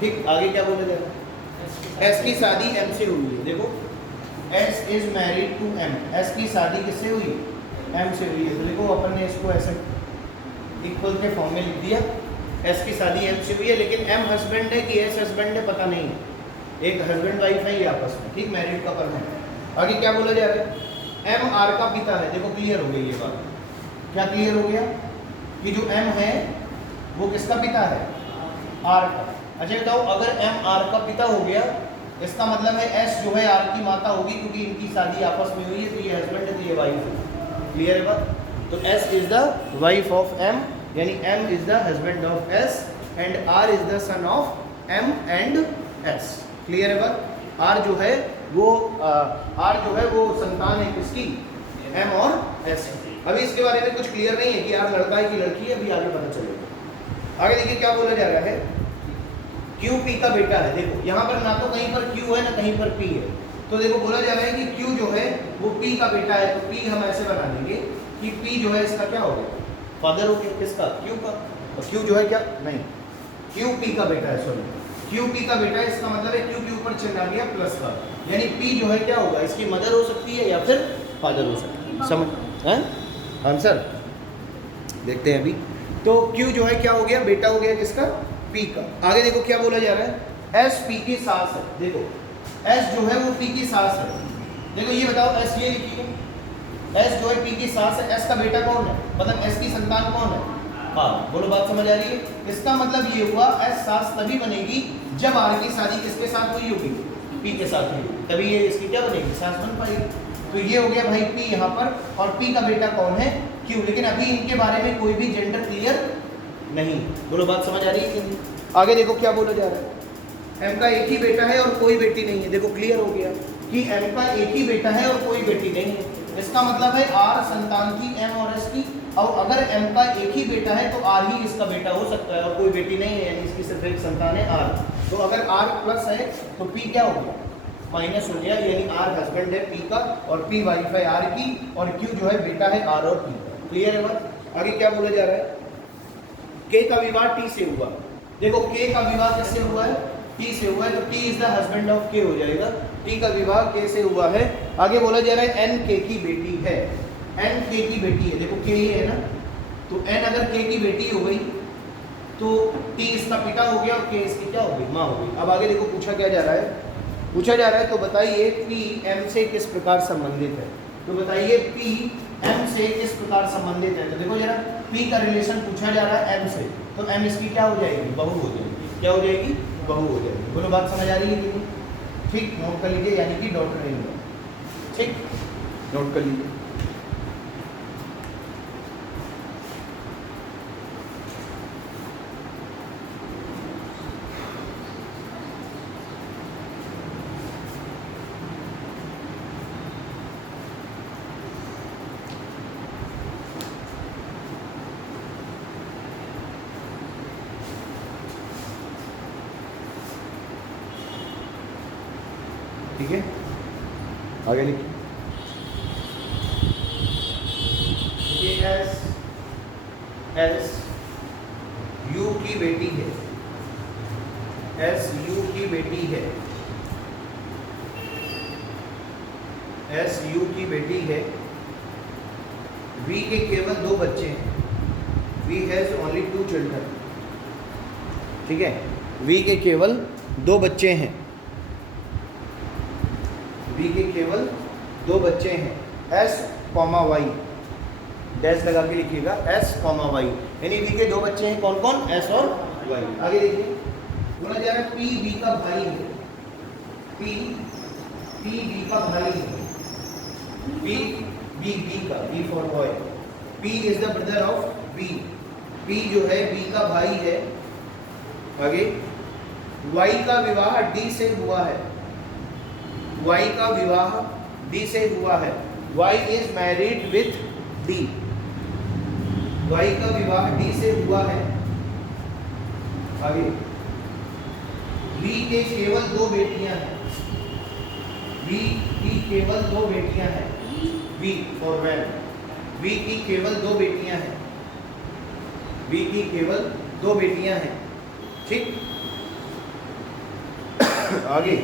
ठीक। आगे क्या बोला जा रहा है, एस की शादी एम से हुई है। देखो S is married to M, S की शादी किससे हुई, एम से हुई है। तो देखो अपन ने इसको ऐसे इक्वल के फॉर्म में लिख दिया, एस की शादी एम से हुई है, लेकिन एम हस्बैंड है कि एस हस्बैंड है पता नहीं, एक हस्बैंड वाइफ है ये आपस में, ठीक, मैरिड कपल है। आगे क्या बोला जा रहा है, एम आर का पिता है। देखो क्लियर हो गई ये बात, क्या क्लियर हो गया कि जो एम है वो किसका पिता है, आर का। अच्छा बताओ, अगर एम आर का पिता हो गया इसका मतलब है एस जो है आर की माता होगी, क्योंकि इनकी शादी आपस में हुई है, तो ये हस्बैंड है तो ये वाइफ है। क्लियर है बात। तो S is the wife of M, यानी M is the husband of S and R is the son of M and S. Clear है बात। आर जो है वो संतान है किसकी, एम और एस। अभी इसके बारे में कुछ क्लियर नहीं है कि आर लड़का है कि लड़की है, अभी आगे पता चलेगा। आगे देखिए क्या बोला जा रहा है, क्यू पी का बेटा है। देखो यहाँ पर ना तो कहीं पर क्यू है ना कहीं पर पी है, तो देखो बोला जा रहा है कि क्यू जो है वो पी का बेटा है, तो पी हम ऐसे बना देंगे कि पी जो है इसका क्या हो गया, फादर हो गया किसका, क्यू का। और क्यू जो है क्या, नहीं, क्यू पी का बेटा है, सॉरी क्यू पी का बेटा है, इसका मतलब है क्यू के ऊपर चिन्ह आ गया प्लस का, यानी पी जो है क्या होगा, इसकी मदर हो सकती है या फिर फादर हो सकती है। समझ है आंसर, देखते हैं अभी। तो क्यू जो है क्या हो गया, बेटा हो गया किसका, पी का। आगे देखो क्या बोला जा रहा है, एस पी की सास है। देखो एस जो है वो पी की सास है। देखो ये बताओ, एस ये लिखिए, एस जो है पी की सास है, एस का बेटा कौन है, मतलब एस की संतान कौन है, हाँ बोलो बात समझ आ रही है। इसका मतलब ये हुआ एस सास तभी बनेगी जब आर की शादी किसके साथ हुई होगी, पी के साथ हुई होगी, तभी ये इसकी क्या बनेगी, सास बन पाएगी। तो ये हो गया भाई पी यहाँ पर, और पी का बेटा कौन है, क्यू। लेकिन अभी इनके बारे में कोई भी जेंडर क्लियर नहीं, बोलो बात समझ आ रही है कि नहीं। आगे देखो क्या बोला जा रहा है, एम का एक ही बेटा है और कोई बेटी नहीं है। देखो क्लियर हो गया कि एम का एक ही बेटा है और कोई बेटी नहीं है, इसका मतलब है आर संतान की एम और एस की। और अगर एम का एक ही बेटा है तो आर ही इसका बेटा हो सकता है, और कोई बेटी नहीं है, यानी इसकी सिर्फ एक संतान है आर। तो अगर आर प्लस है तो पी क्या हो गया, माइनस हो गया, यानी आर हस्बैंड है पी का और पी वाइफ है आर की, और क्यू जो है बेटा है आर और पी का। क्लियर है बात। आगे क्या बोला जा रहा है, के का विवाह टी से हुआ। देखो के का विवाह किससे हुआ है, टी से हुआ है, तो T is the husband of के हो जाएगा। टी का विवाह के से हुआ है। आगे बोला जा रहा है एन के की बेटी है, एन के की बेटी है। देखो के ये है ना, तो एन अगर के की बेटी हो गई तो टी इसका पिता हो गया और के इसकी क्या हो गई, माँ हो गई। अब आगे देखो पूछा क्या जा रहा है, पूछा जा रहा है तो बताइए पी एम से किस प्रकार संबंधित है। तो बताइए पी एम से किस प्रकार संबंधित है। तो देखो जरा, पी का रिलेशन पूछा जा रहा है एम से, तो एम इसकी क्या हो जाएगी, बहू हो जाएगी। क्या हो जाएगी, बहू हो जाएगी। बोलो बात समझ आ रही है कि नहीं, ठीक, नोट कर लीजिए, यानी कि डॉटर इन लॉ, ठीक, नोट कर लीजिए। ठीक है, आगे लिखिए। एस यू की बेटी है, एस यू की बेटी है, एस यू की बेटी है। वी के केवल 2 बच्चे हैं, वी हैज़ ओनली 2 चिल्ड्रन। ठीक है, वी के केवल 2 बच्चे हैं, वी के केवल 2 बच्चे हैं। एस कॉमा वाई, डैश लगा के लिखिएगा, एस कॉमा वाई, यानी वी के 2 बच्चे हैं, कौन कौन, एस और वाई। आगे देखिए, बोला जा रहा है पी बी का भाई है, पी बी का भाई है, पी बी का, B for boy, P is the brother of B, P जो है बी का भाई है। आगे, वाई का विवाह डी से हुआ है, वाई का विवाह डी से हुआ है, Y is married with D, Y का विवाह डी से हुआ है। आगे, वी के केवल 2 बेटियां हैं, वी की केवल 2 बेटियां हैं, वी फॉर वैन, वी की केवल 2 बेटियां हैं, वी की केवल 2 बेटियां हैं। ठीक, आगे,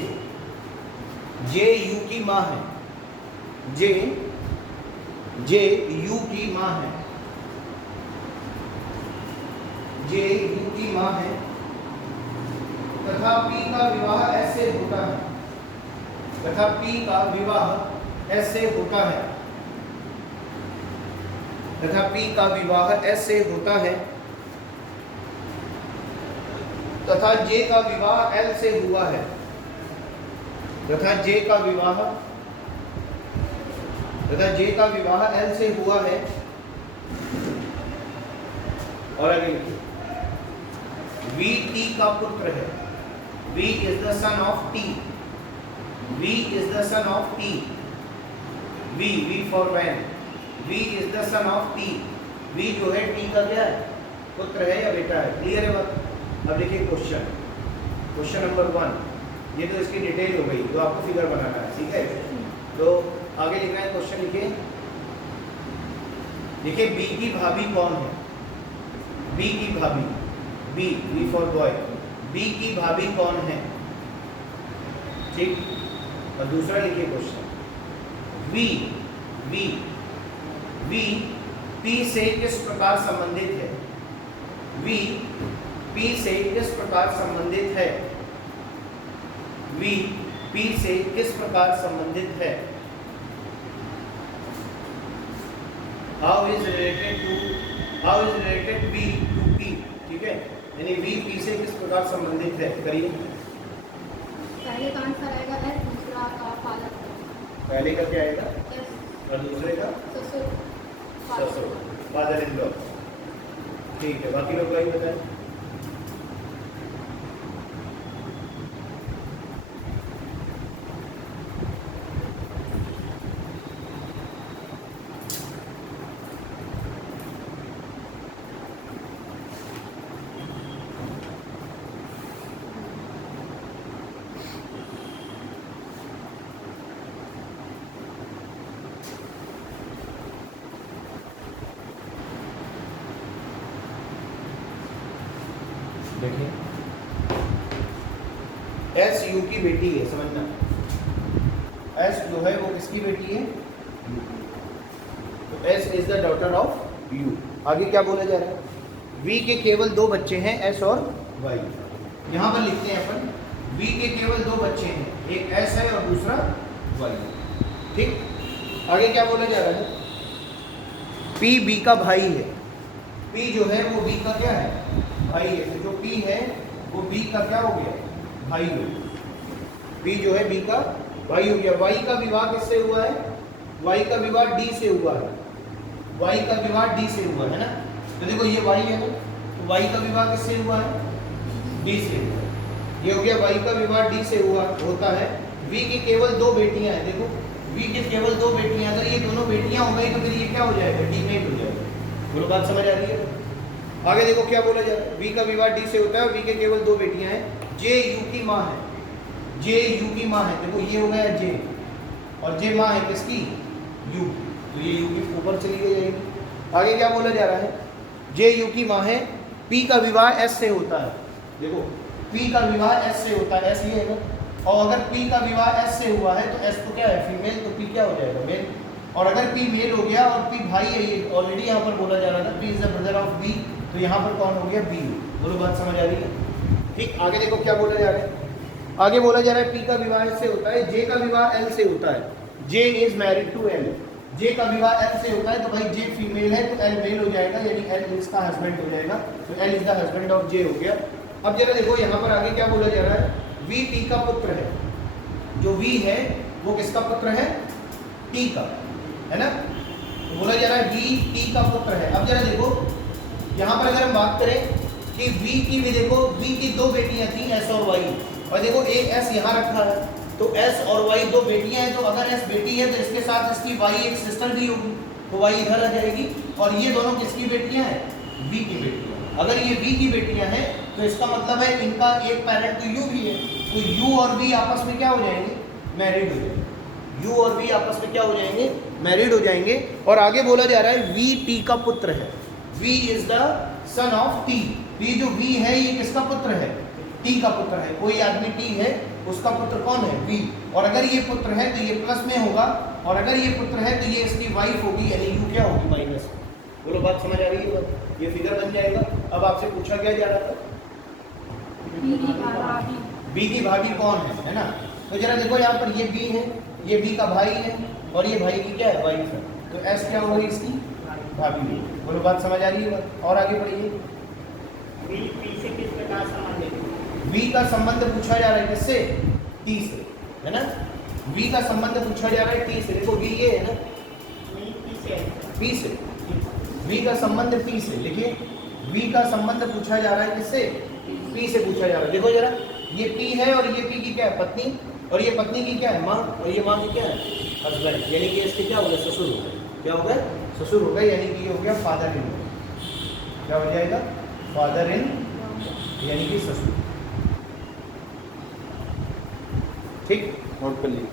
जे यू की माँ है, जे यू की माँ है, जे यू की माँ है, तथा पी का विवाह ऐसे होता है, तथा पी का विवाह ऐसे होता है, तथा पी का विवाह ऐसे होता है, तथा जे का विवाह एल से हुआ है, तथा जे का विवाह, तथा जे का विवाह एल से हुआ है। और आगे लिखिए, वी टी का पुत्र है, V is the son of T, V is the son of T, V for van, V is the son of T, V जो है टी का क्या है, पुत्र है या बेटा है। क्लियर है बात। अब देखिए क्वेश्चन नंबर 1, ये तो इसकी डिटेल हो गई, तो आपको फिगर बनाना है। ठीक है, तो आगे लिखना है, क्वेश्चन लिखिए। देखिए, बी की भाभी कौन है, बी की भाभी, बी फॉर बॉय, बी की भाभी कौन है। ठीक, और दूसरा लिखिए क्वेश्चन, वी पी से किस प्रकार संबंधित है, वी पी से किस प्रकार संबंधित है, वी पी से किस प्रकार संबंधित है। How is related V to P. ठीक है, यानी वी पी से किस प्रकार संबंधित है। करिए, पहले का आंसर आएगा एस, दूसरा का फादर, पहले का क्या आएगा एस, और दूसरे का ससुर, ससुर, फादर इन लॉ। ठीक है, बाकी लोग वही बताएं। देखिए, एस यू की बेटी है, समझना, एस जो है वो किसकी बेटी है, तो S is the daughter of U. आगे क्या बोला जा रहा है, वी के केवल 2 बच्चे हैं, एस और वाई। यहाँ पर लिखते हैं अपन, वी के केवल 2 बच्चे हैं, एक एस है और दूसरा वाई। ठीक, आगे क्या बोला जा रहा है, पी बी का भाई है, पी जो है वो बी का क्या है, भाई है। तो जो पी है वो बी का क्या हो गया, भाई हो गया। पी जो है बी का भाई हो गया। वाई का विवाह किससे हुआ है, वाई का विवाह डी से हुआ है, वाई का विवाह डी से हुआ है ना। तो देखो ये वाई है, तो वाई का विवाह किससे हुआ है, डी से हुआ है। ये हो गया वाई का विवाह डी से हुआ होता है। वी की केवल 2 बेटियां हैं, देखो वी की केवल 2 बेटियां, अगर ये दोनों बेटियां हो गई तो फिर ये क्या हो जाएगा, डीमेट हो जाएगा। बोलो बात समझ आ रही है। आगे देखो क्या बोला जा रहा है, वी का विवाह डी से होता है, वी के केवल 2 बेटियां हैं, जे यू की माँ है, जे यू की माँ है, देखो ये हो गया जे, और जे माँ है किसकी, यू, तो ये यू की ऊपर चली गई जाएगी। आगे क्या बोला जा रहा है, जे यू की माँ है, पी का विवाह एस से होता है, देखो पी का विवाह एस से होता है, एस ये है ना, और अगर पी का विवाह एस से हुआ है तो एस तो क्या है फीमेल, तो पी क्या हो जाएगा मेल, और अगर पी मेल हो गया और पी भाई है, ये ऑलरेडी यहाँ पर बोला जा रहा था P is the brother of B, तो यहाँ पर कौन हो गया बी, बोलो बात समझ आ रही है। ठीक, आगे देखो क्या बोला जा रहा है, आगे बोला जा रहा है पी का विवाह एस से होता है, जे का विवाह एल से होता है, जे इज मैरिड टू एल, जे का विवाह एल से होता है तो भाई जे फीमेल है तो एल मेल हो जाएगा, यानी एल इसका हस्बैंड हो जाएगा, तो L is the husband of J हो गया। अब जरा देखो यहाँ पर आगे क्या बोला जा रहा है, वी टी का पुत्र है, जो वी है वो किसका पुत्र है, टी का, है ना, तो बोला जा रहा है वी टी का पुत्र है। अब जरा देखो यहाँ पर अगर हम बात करें कि वी की भी देखो, वी की दो बेटियां थी एस और वाई, और देखो एक एस यहाँ रखा है, तो एस और वाई दो बेटियां हैं, तो अगर एस बेटी है तो इसके साथ इसकी वाई एक सिस्टर भी होगी, तो वाई इधर आ जाएगी, और ये दोनों किसकी बेटियां हैं, वी की बेटियां। अगर ये वी की बेटियां हैं तो इसका मतलब है इनका एक पेरेंट तो यू भी है, तो यू और वी आपस में क्या हो जाएंगे, मैरिड हो जाएंगे, यू और वी आपस में क्या हो जाएंगे, मैरिड हो जाएंगे। और आगे बोला जा रहा है वी टी का पुत्र है, V is the son of T, ये जो वी है ये किसका पुत्र है, टी का पुत्र है, कोई आदमी टी है उसका पुत्र कौन है, वी, और अगर ये पुत्र है तो ये प्लस में होगा, और अगर ये पुत्र है तो ये इसकी वाइफ होगी, यानी यू क्या होगी, माइनस। बोलो बात समझ आ रही है, ये फिगर बन जाएगा। अब आपसे पूछा क्या जा रहा था, बी की भाभी कौन है ना, तो जरा देखो यहाँ पर ये बी है, ये बी का भाई है, और ये भाई की क्या है, वाइफ है, तो एस क्या होगी इसकी, भाभी। बोलो बात समझ आ रही है, और आगे बढ़िए। बी से किस प्रकार संबंधित है? वी का संबंध पूछा जा रहा है किससे, टी से, है ना, वी का संबंध पूछा जा रहा है टी से, देखो वी ये है ना, पी से, वी का संबंध पी से, देखिए वी का संबंध पूछा जा रहा है किससे, पी से पूछा जा रहा है। देखो जरा ये पी है और ये पी की क्या है, पत्नी, और ये पत्नी की क्या है, माँ, और ये माँ की क्या है, हस्बैंड, यानी कि इसके क्या हो गया, ससुर हो गए, क्या हो गया, ससुर हो गए, यानी कि ये हो गया फादर इन, क्या हो जाएगा, फादर इन, यानी कि ससुर। ठीक, नोट कर लीजिए।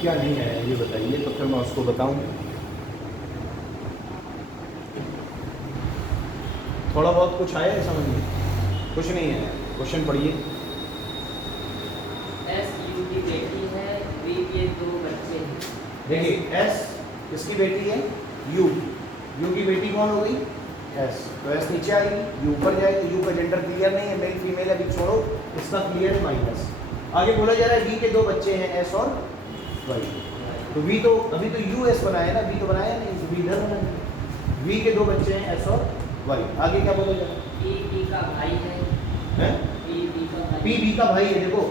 क्या नहीं है ये बताइए, तो फिर मैं उसको बताऊं। थोड़ा बहुत कुछ आया है समझ में, कुछ नहीं है, क्वेश्चन पढ़िए। एस यू की बेटी है, वी के दो बच्चे हैं। देखिए एस किसकी बेटी है, यू, यू की बेटी कौन हो गई, एस, तो एस नीचे आएगी, यू ऊपर जाए, तो यू का जेंडर क्लियर नहीं है, मेल फीमेल अभी छोड़ो, इसका क्लियर है माइनस। आगे बोला जा रहा है वी के दो बच्चे हैं एस और वाई, तो वी तो अभी तो यू एस बनाया ना, वी तो बनाया नहीं, तो वी इधर बनाया, वी के दो बच्चे हैं एस और वाई। आगे क्या बोला जा रहा है, पी का भाई है, पी बी का भाई है, देखो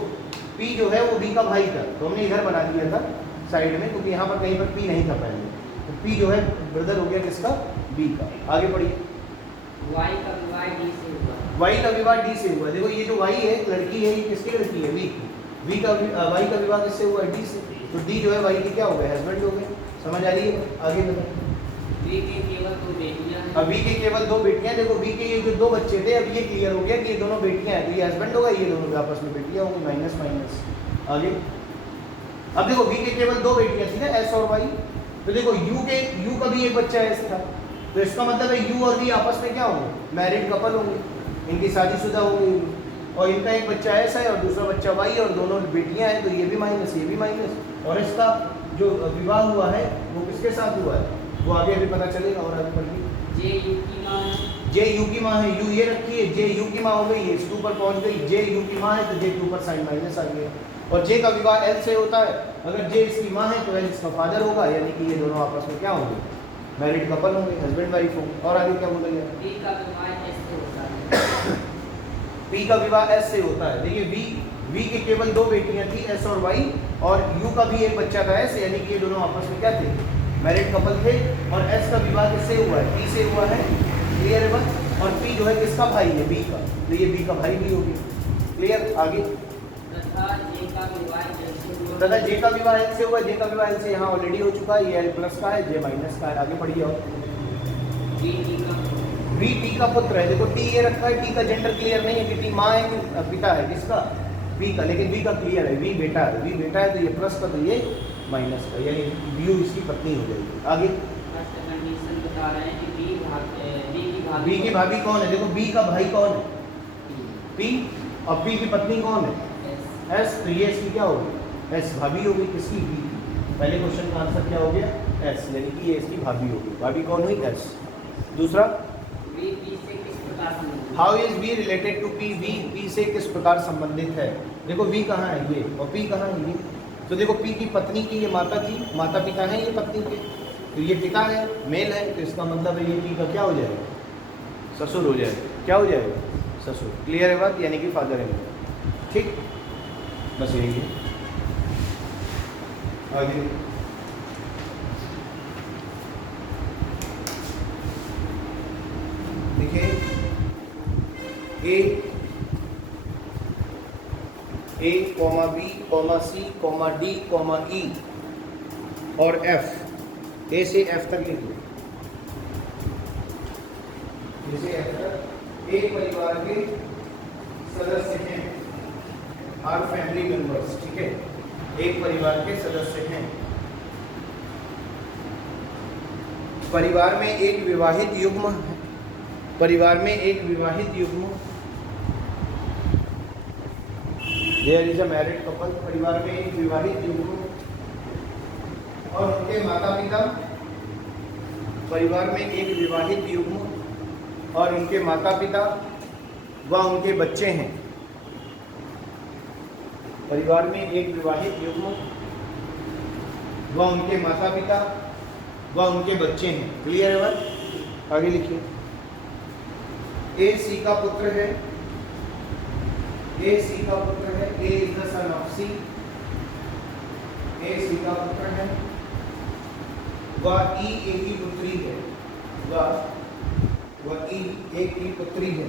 पी जो है वो बी का भाई था, तो हमने इधर बना दिया था साइड में, क्योंकि यहाँ पर कहीं पर पी नहीं था पहले, तो पी जो है ब्रदर हो गया किसका, बी का। आगे पढ़िए। वाई का विवाह डी से हुआ, वाई का विवाह डी से हुआ, देखो ये जो वाई है लड़की है, ये किसकी लड़की है, वी की, वी का वाई का विवाह किससे हुआ, डी से, तो डी जो है वाई की क्या हो गया, हस्बैंड हो गए। समझ आ रही है, आगे बताओ। वी के केवल दो बेटियां हैं, अब वी के केवल दो बेटियां, देखो वी के ये जो दो बच्चे थे, अब ये क्लियर हो गया कि ये दोनों बेटियां हैं, तो ये हस्बैंड होगा, ये दोनों आपस में बेटियां होंगी, माइनस माइनस। आगे अब देखो वी के केवल दो बेटियां थी ना, एस और वाई, तो देखो यू का भी एक बच्चा एस था, तो इसका मतलब है यू और वी आपस में क्या होंगे, मैरिड कपल होंगे, इनकी शादीशुदा होंगी, और इनका एक बच्चा एस है और दूसरा बच्चा वाई, और दोनों बेटियां हैं, तो ये भी माइनस, ये भी माइनस, और इसका जो विवाह हुआ है वो किसके साथ हुआ है, वो आगे अभी पता चलेगा। और आगे बढ़िए। जे यू की मां है, जे यू की माँ है, यू ये रखी है, जे यू की माँ हो गई, ये इसके ऊपर पहुंच गई, जे यू की माँ है तो जे के ऊपर साइन माइनस आ गया, और जे का विवाह एल से होता है, अगर जे इसकी माँ है तो एल इसका फादर होगा, यानी कि ये दोनों आपस में क्या होंगे, मैरिड कपल होंगे, हस्बैंड वाइफ होंगे। और आगे क्या बोला गया, पी का विवाह एस से होता है, पी का विवाह एस से होता है। देखिए वी के केवल दो बेटियां थी एस और वाई, और यू का भी एक बच्चा था एस, यानी कि ये दोनों आपस में क्या थे, मैरिड कपल थे, और एस का विवाह किससे हुआ है, पी से हुआ है, क्लियर है बात। और पी जो है किसका भाई है, बी का, तो ये बी का भाई भी हो गया, क्लियर। आगे तथा जे का विवाह जैसे हुआ। तथा जे का विवाह एल से हुआ, जे का विवाह एल से यहाँ ऑलरेडी हो चुका है, ये एल प्लस का है, जे माइनस का है। आगे बढ़िए और वी टी का वी टी का पुत्र है। देखो टी ये रखा है, टी का जेंडर क्लियर नहीं है कि टी माँ है कि पिता है, किसका, वी का, लेकिन वी का क्लियर है, वी बेटा है, वी बेटा है तो ये प्लस का, तो ये माइनस का, यानी व्यू इसकी पत्नी हो जाएगी। आगे फर्स्ट कंडीशन बता रहे हैं कि बी की भाभी कौन है, देखो बी का भाई कौन है, पी, और पी की पत्नी कौन है, एस, तो ये इसकी क्या होगी, एस भाभी होगी, किसकी, बी की। पहले क्वेश्चन का आंसर क्या हो गया, एस, यानी कि ये इसकी भाभी होगी। भाभी कौन हुई, एस। दूसरा, वी पी से किस प्रकार संबंधित है? How is V related to P, V P से किस प्रकार संबंधित है। देखो वी कहाँ है, ये, और पी कहाँ है, ये। तो देखो पी की पत्नी की ये माता थी, माता पिता हैं ये पत्नी के, तो ये पिता है, मेल है, तो इसका मतलब है ये पी का क्या हो जाएगा, ससुर हो जाएगा। क्या हो जाएगा, ससुर। क्लियर है बात, यानी कि फादर है। ठीक, बस यही है। आगे देखिए, ए comma B comma C comma D comma ई और एफ, ए से एफ तक लिख लो। जैसे एफ तक एक परिवार के सदस्य हैं, आर फैमिली मेंबर्स, ठीक है, एक परिवार के सदस्य हैं। परिवार में एक विवाहित युग्म है, परिवार में एक विवाहित युग्म, there is a married couple, परिवार में एक विवाहित युग्म और उनके माता पिता, परिवार में एक विवाहित युग्म और उनके माता पिता व उनके बच्चे हैं। परिवार में एक विवाहित युग्म व उनके माता पिता व उनके बच्चे हैं। क्लियर है बात, आगे लिखिए। ए सी का पुत्र है, ए सी का पुत्र है, A is the son of सी, ए सी का पुत्र है, वह ई ए की पुत्री है, वह ई ए की पुत्री है,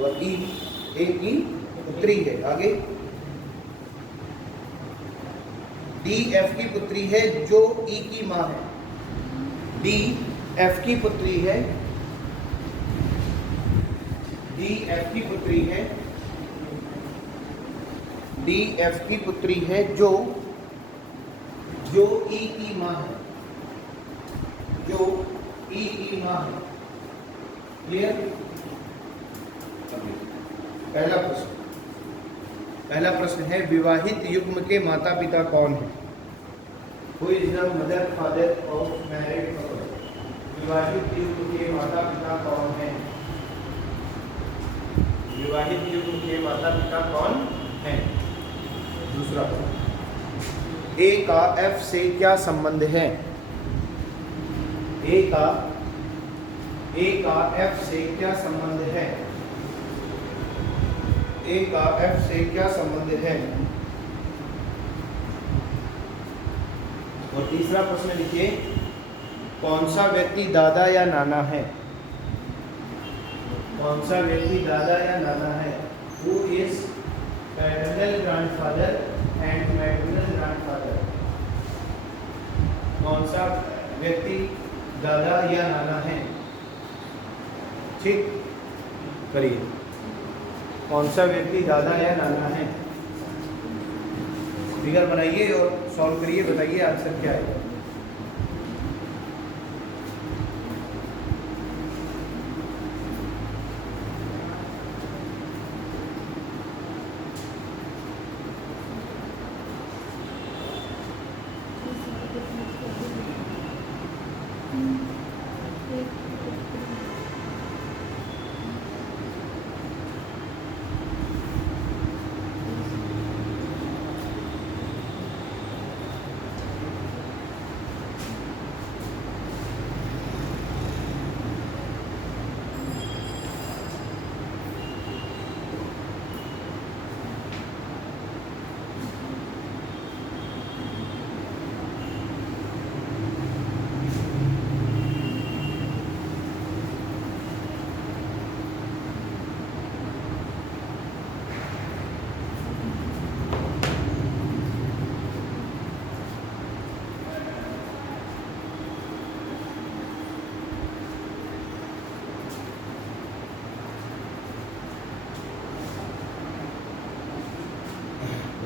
वह ई ए की पुत्री है। आगे डी एफ की पुत्री है जो ई की माँ है, डी एफ की पुत्री है, डी एफ की पुत्री है, डी एफ की पुत्री है जो ई की माँ है, जो ई की माँ है। क्लियर। पहला प्रश्न है विवाहित युग्म के माता पिता कौन है। Who is the mother father of married couple. विवाहित युग्म के माता पिता कौन है, विवाहित युग्म के माता पिता कौन है। दूसरा, ए का एफ से क्या संबंध है, ए का एफ से क्या संबंध है, ए का एफ से क्या संबंध है। और तीसरा प्रश्न लिखिए, कौन सा व्यक्ति दादा या नाना है, कौन सा व्यक्ति दादा या नाना है। Who is paternal grandfather and maternal grandfather. कौन सा व्यक्ति दादा या नाना है। ठीक, करिए, कौन सा व्यक्ति दादा या नाना है। फिगर बनाइए और सॉल्व करिए, बताइए आंसर क्या है।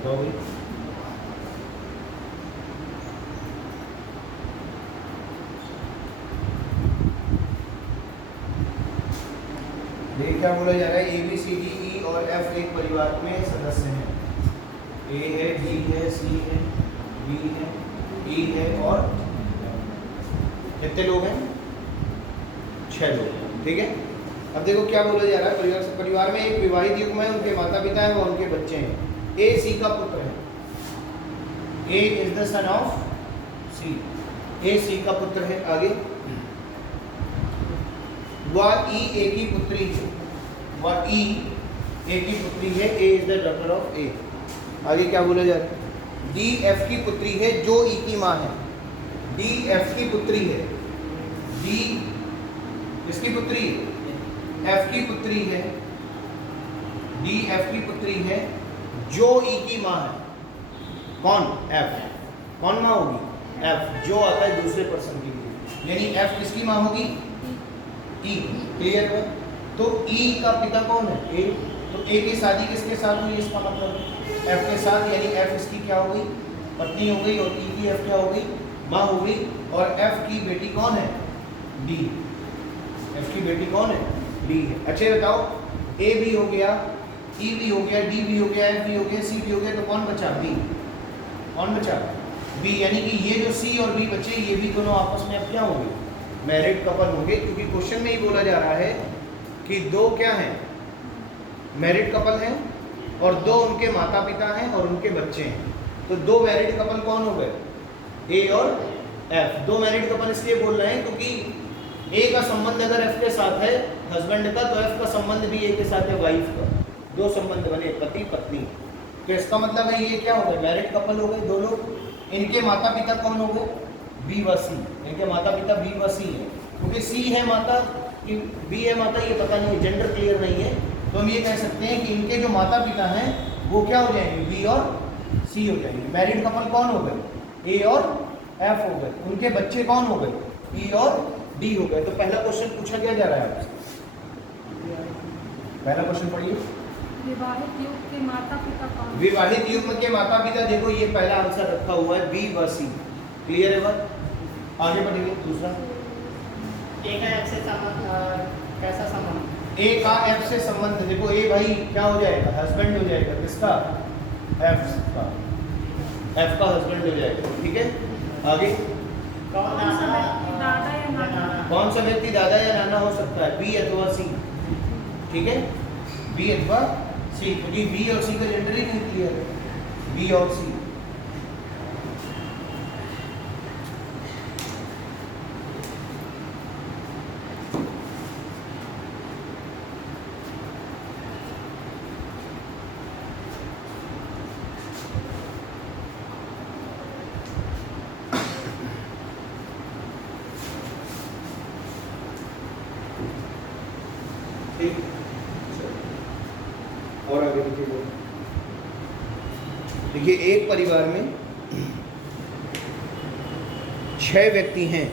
बताओ भाई। देखिए क्या बोला जा रहा है, A B C D E और एफ एक परिवार में सदस्य हैं। ए है, बी है, सी है, बी है, ई है और कितने लोग हैं? 6 लोग हैं। ठीक है, अब देखो क्या बोला जा रहा है, परिवार में एक विवाहित युग्म है, उनके माता पिता हैं और उनके बच्चे हैं। ए सी का पुत्र है, A is the son of सी, ए सी का पुत्र है। आगे वह ई ए की पुत्री है, वह ई ए की पुत्री है, A is the daughter of ए। आगे क्या बोला जा रहा है, डी एफ की पुत्री है जो ई की माँ है, डी एफ की पुत्री है, डी किसकी पुत्री, एफ की पुत्री है, डी एफ की पुत्री है जो ई की माँ है। कौन? एफ। कौन माँ होगी? एफ। जो आता है दूसरे पर्सन के लिए, यानी एफ किसकी माँ होगी? ई। क्लियर है? तो ई का पिता कौन है? ए। तो ए की शादी किसके साथ हुई? इसका मतलब एफ के साथ, यानी एफ इसकी क्या हो गई? पत्नी हो गई, और ई की एफ क्या हो गई? माँ हो गई। और एफ की बेटी कौन है? डी। एफ की बेटी कौन है? डी है। अच्छे बताओ, ए भी हो गया, ई भी हो गया, डी भी हो गया, एफ भी हो गया, सी भी हो गया, तो कौन बचा? बी। कौन बचा? बी। यानी कि ये जो सी और बी बचे, ये भी दोनों आपस में अब क्या होंगे? मैरिड कपल होंगे, क्योंकि क्वेश्चन में ही बोला जा रहा है कि दो क्या हैं? मैरिड कपल हैं, और दो उनके माता पिता हैं और उनके बच्चे हैं। तो दो मैरिड कपल कौन हो गए? ए और एफ। दो मैरिड कपल इसलिए बोल रहे हैं क्योंकि ए का संबंध अगर एफ के साथ है हस्बैंड का, तो एफ का संबंध भी ए के साथ है वाइफ का। दो संबंध बने, पति पत्नी। तो इसका मतलब है ये क्या हो गए? मैरिड कपल हो गए दो लोग। इनके माता पिता कौन हो गए? बी व सी। इनके माता पिता बी व सी है, क्योंकि सी है माता कि बी है माता ये पता नहीं है, जेंडर क्लियर नहीं है। तो हम ये कह सकते हैं कि इनके जो माता पिता हैं वो क्या हो जाएंगे? बी और सी हो जाएंगे। मैरिड कपल कौन हो गए? ए और एफ हो गए। उनके बच्चे कौन हो गए? ई और डी हो गए। तो पहला क्वेश्चन पूछा क्या जा रहा है आपसे? पहला क्वेश्चन पढ़िए। विवाहित युग के माता पिता कौन? विवाहित युग्म के माता पिता, देखो ये पहला आंसर रखा हुआ है, बी व सी। क्लियर है बात? आगे बढ़िए। दूसरा, ए का एफ से कैसा संबंध? ए का एफ से संबंध, देखो ए भाई क्या हो जाएगा? हस्बैंड हो जाएगा। किसका? एफ का। एफ का हस्बैंड हो जाएगा। ठीक है, आगे कौन सा व्यक्ति दादा या नाना? कौन सा व्यक्ति दादा या नाना हो सकता है? बी अथवा सी। ठीक है, बी अथवा सी, क्योंकि बी और सी का जेंडर ही नहीं क्लियर है। बी और सी। और आगे देखिए, देखिए एक परिवार में 6 व्यक्ति हैं।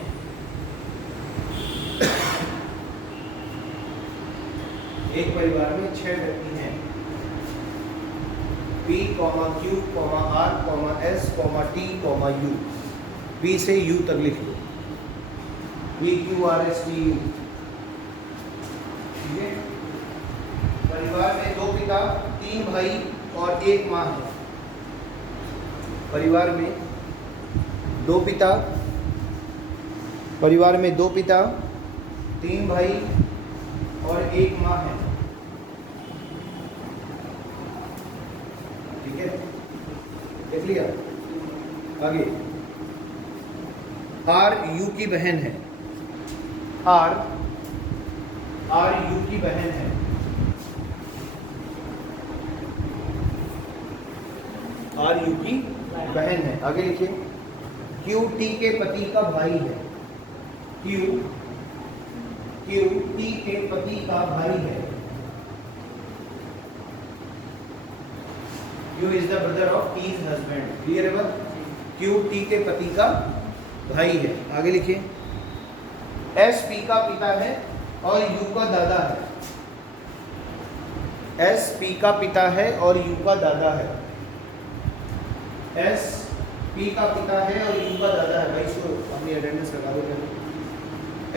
एक परिवार में 6 व्यक्ति हैं। P, Q, R, S, T, U। P से U तक लिख लो। P, Q, R, S, T, U। ठीक है, परिवार में 2 पिता, 3 भाई और 1 माँ है। परिवार में 2 पिता, 3 भाई और 1 माँ है। ठीक है, देख लिया? आगे, आर यू की बहन है। आर यू की बहन है। आर यू की बहन है। आगे लिखिए, क्यू टी के पति का भाई है। क्यू टी के पति का भाई है। Q is the brother of T's husband. Clear है बात? क्यू टी के पति का भाई है। आगे लिखिए, एस पी का पिता है और यू का दादा है। एस पी का पिता है और यू का दादा है। एस पी का पिता है और यू का दादा है। भाई इसको अपनी अटेंडेंस लगा दो पहले।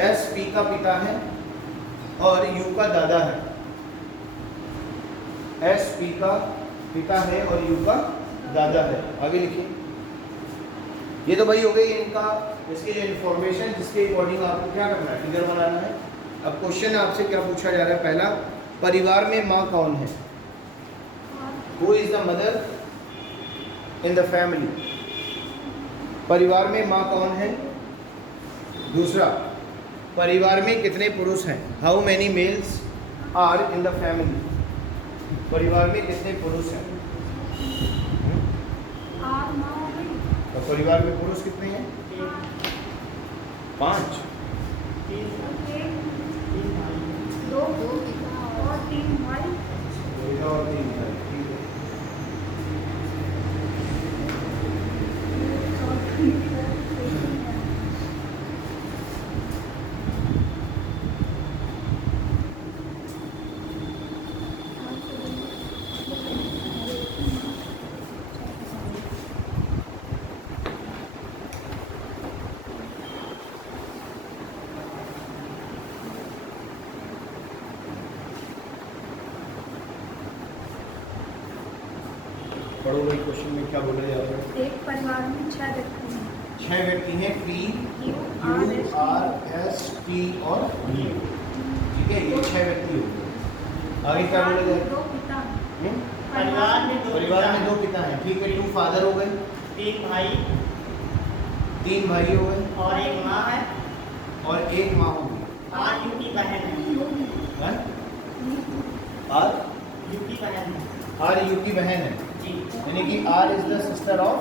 एस पी का पिता है और यू का दादा है। एस पी का पिता है और यू का दादा है। आगे लिखिए। ये तो भाई हो गई इनका, इसकी जो इन्फॉर्मेशन जिसके अकॉर्डिंग आपको क्या करना है, फिगर बनाना है। अब क्वेश्चन आपसे क्या पूछा जा रहा है, पहला, परिवार में माँ कौन है? Who is the mother in the family? परिवार में माँ कौन है? दूसरा, परिवार में कितने पुरुष हैं? How many males are in the family? परिवार में कितने पुरुष हैं? तो परिवार में पुरुष कितने हैं? 5। 2 और 3 भाई। और 3 भाई, ठीक है। पढ़ो भाई, क्वेश्चन में क्या बोला जा रहा है? एक परिवार में 6 व्यक्ति हैं। 6 व्यक्ति हैं, P Q Q R S T और यू। ठीक है, ये 6 व्यक्ति हो गए। आगे क्या बोला जा रहा है? 2 पिता हैं। परिवार में परिवार में 2 पिता हैं, ठीक है। 2 फादर हो गए, 3 भाई 3 भाई हो गए और 1 माँ है और 1 माँ हो गई। और यू की बहन है। हैं? आर यू की बहन है आर यू की बहन है, जी। यानी कि R is the sister of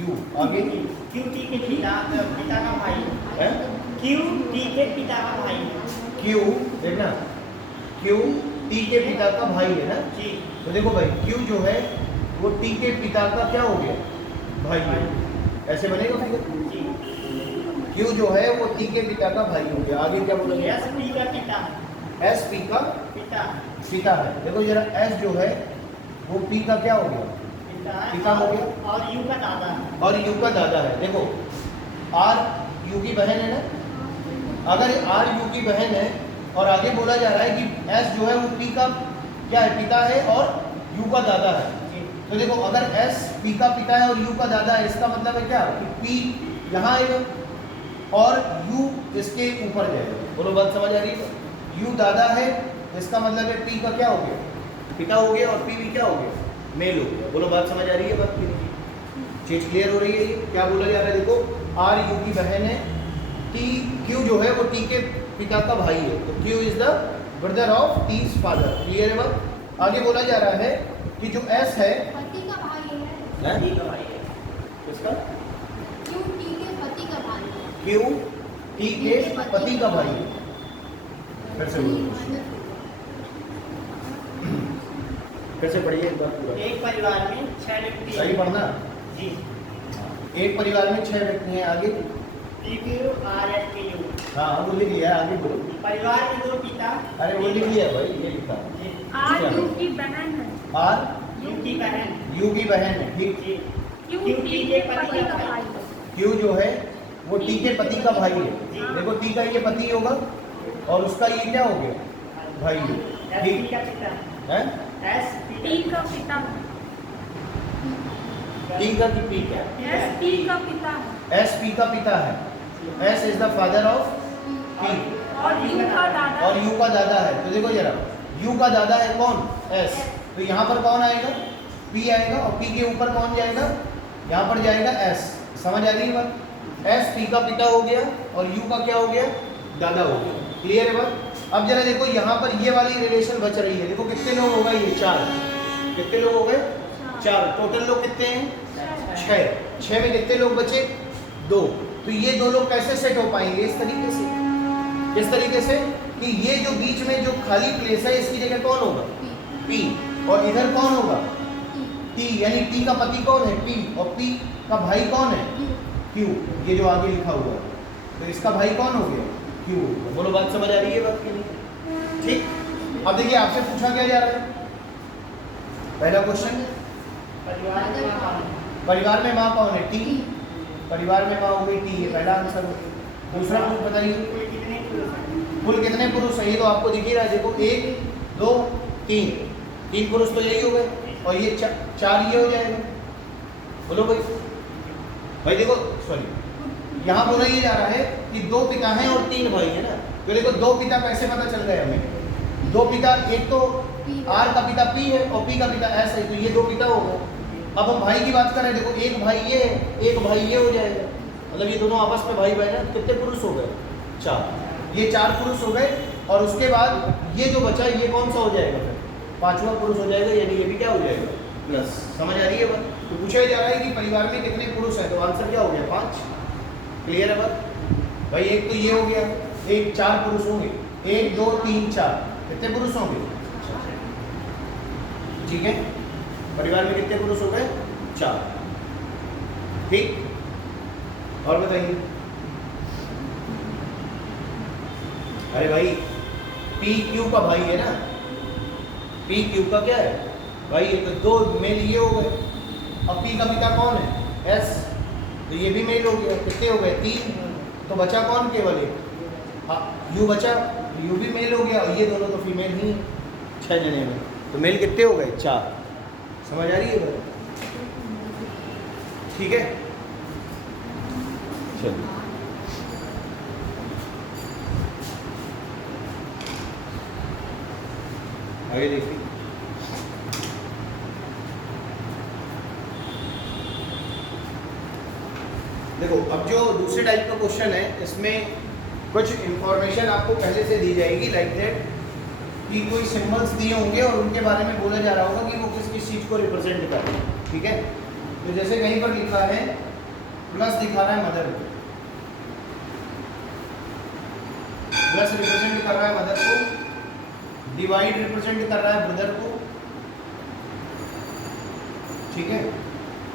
U. आगे क्यू टी के पिता का भाई है, क्यू टी के पिता का भाई है क्यू, देखना, क्यू टी के पिता का भाई है ना। जी। तो देखो भाई, क्यू जो है वो टी के पिता का क्या हो गया? भाई है। ऐसे बनेगा फिगर। जी। क्यू जो है वो टी के पिता का भाई हो गया। आगे क्या बोला गया? एस पी का पिता एस पी का पिता पिता है। देखो जरा, एस जो है वो पी का क्या हो गया? पिता हो गया। और यू का दादा है। और यू का दादा है। देखो, आर यू की बहन है ना। अगर आर यू की बहन है और आगे बोला जा रहा है कि एस जो है वो पी का क्या है? पिता है और यू का दादा है। जी। तो देखो, अगर एस पी का पिता है और यू का दादा है, इसका मतलब है क्या कि पी यहाँ आएगा और यू इसके ऊपर जाएगा। बोलो, बात समझ आ रही है? यू दादा है, इसका मतलब है पी का क्या हो गया? पिता हो गया और पी भी क्या हो गया? मेल हो गया। बोलो, बात समझ आ रही है? बात की चीज क्लियर हो रही है? ये क्या बोला जा रहा है? देखो, आर यू की बहन है, टी क्यू जो है वो टी के पिता का भाई है, तो Q is the brother of T's father. Clear है बात? आगे बोला जा रहा है कि जो एस है, पति का भाई है। टी का भाई है। इसका क्यू टी के पति का भाई है। क्यू टी के पति का भाई है। फिर से बोलो, फिर से पढ़िए एक बार पूरा। एक परिवार में 6 व्यक्ति सही पढ़ना। जी। एक परिवार में 6 व्यक्ति हैं। आगे P Q R S T U. हाँ, वो लिख लिया है, आगे बोलो। परिवार में 2 पिता। अरे वो लिख लिया भाई, ये लिखा। जी। आर यू की बहन है। आर यू की बहन। यू की बहन है, ठीक। जी। क्यू टी के पति का भाई है। क्यू जो है वो टी के पति का भाई है। देखो, टी का ये पति होगा और उसका ये क्या हो गया? भाई है, एस ठीक पी का पिता। है। एस टी का पिता है। टी का की पी क्या? एस टी का पिता है। एस पी का पिता है। S is the father of P और यू का दादा। और यू का दादा है। तो देखो जरा, यू का दादा है कौन? एस। तो यहाँ पर कौन आएगा? पी आएगा। और पी के ऊपर कौन जाएगा? यहाँ पर जाएगा एस। समझ आ गई बात? एस पी का पिता हो गया और यू का क्या हो गया? दादा हो गया। क्लियर है बात? अब जरा देखो, यहाँ पर ये वाली रिलेशन बच रही है। देखो कितने लोग हो गए? ये 4। कितने लोग हो गए? 4। टोटल लोग कितने हैं? 6। 6 में कितने लोग बचे? 2। तो ये 2 लोग कैसे सेट हो पाएंगे? इस तरीके से। किस तरीके से? कि ये जो बीच में जो खाली प्लेस है, इसकी जगह कौन होगा? पी। और इधर कौन होगा? टी। यानी टी का पति कौन है? पी। और पी का भाई कौन है? क्यू। ये जो आगे लिखा हुआ है, तो इसका भाई कौन हो गया? क्यू। बोलो, बात समझ आ रही है? बात की नहीं? ठीक। अब देखिए, आपसे पूछा क्या जा रहा है? पहला क्वेश्चन, परिवार में माँ कौन है? परिवार में माँ कौन है? टी। परिवार में माँ हो गई टी, ये पहला आंसर हो गया। दूसरा कुछ बताइए, कुल कितने पुरुष है? ये तो आपको दिख ही रहा है, देखो 1 2 3, 3 पुरुष तो यही हो गए और ये 4 ये हो जाएगा। बोलो भाई देखो सॉरी, यहाँ बोला ये जा रहा है कि 2 पिता हैं और 3 भाई है ना, तो देखो 2 पिता कैसे पता चल गए हमें? 2 पिता, एक तो आर का पिता पी है और पी का पिता एस है, तो ये 2 पिता हो गए। अब हम भाई की बात करें, देखो एक भाई ये है, एक भाई ये हो जाएगा, मतलब ये दोनों आपस में भाई बहन है। कितने पुरुष हो गए? 4। ये 4 पुरुष हो गए और उसके बाद ये जो बचा ये कौन सा हो जाएगा? फिर 5वां पुरुष हो जाएगा, यानी ये भी क्या हो जाएगा? प्लस। समझ आ रही है बात? तो पूछा जा रहा है कि परिवार में कितने पुरुष हैं, तो आंसर क्या हो गया? 5। क्लियर है बात भाई? एक तो ये हो गया, एक 4 पुरुष होंगे, 1 2 3 4, कितने पुरुष होंगे? ठीक है, परिवार में कितने पुरुष हो गए? 4। ठीक, और बताइए। अरे भाई पी क्यू का भाई है ना, पी क्यू का क्या है भाई? ये तो 2 मेल ये हो गए, अब पी का पिता कौन है? एस, तो ये भी मेल हो गया। कितने हो गए? 3, तो बचा कौन? केवल एक, हाँ यू बचा, यू भी मेल हो गया और ये दोनों तो फीमेल ही 6 जने में, तो मेल कितने हो गए? 4। समझ आ रही है बात? ठीक है, चलिए आगे देखिए। देखो अब जो दूसरे टाइप का क्वेश्चन है, इसमें कुछ इंफॉर्मेशन आपको पहले से दी जाएगी, लाइक दैट कि कोई सिंबल्स दिए होंगे और उनके बारे में बोला जा रहा होगा कि वो किस किस चीज़ को रिप्रेजेंट कर रहे हैं। ठीक है, तो जैसे कहीं पर लिखा है प्लस दिखा रहा है मदर को, प्लस रिप्रेजेंट कर रहा है मदर को, डिवाइड रिप्रेजेंट कर रहा है ब्रदर को। ठीक है,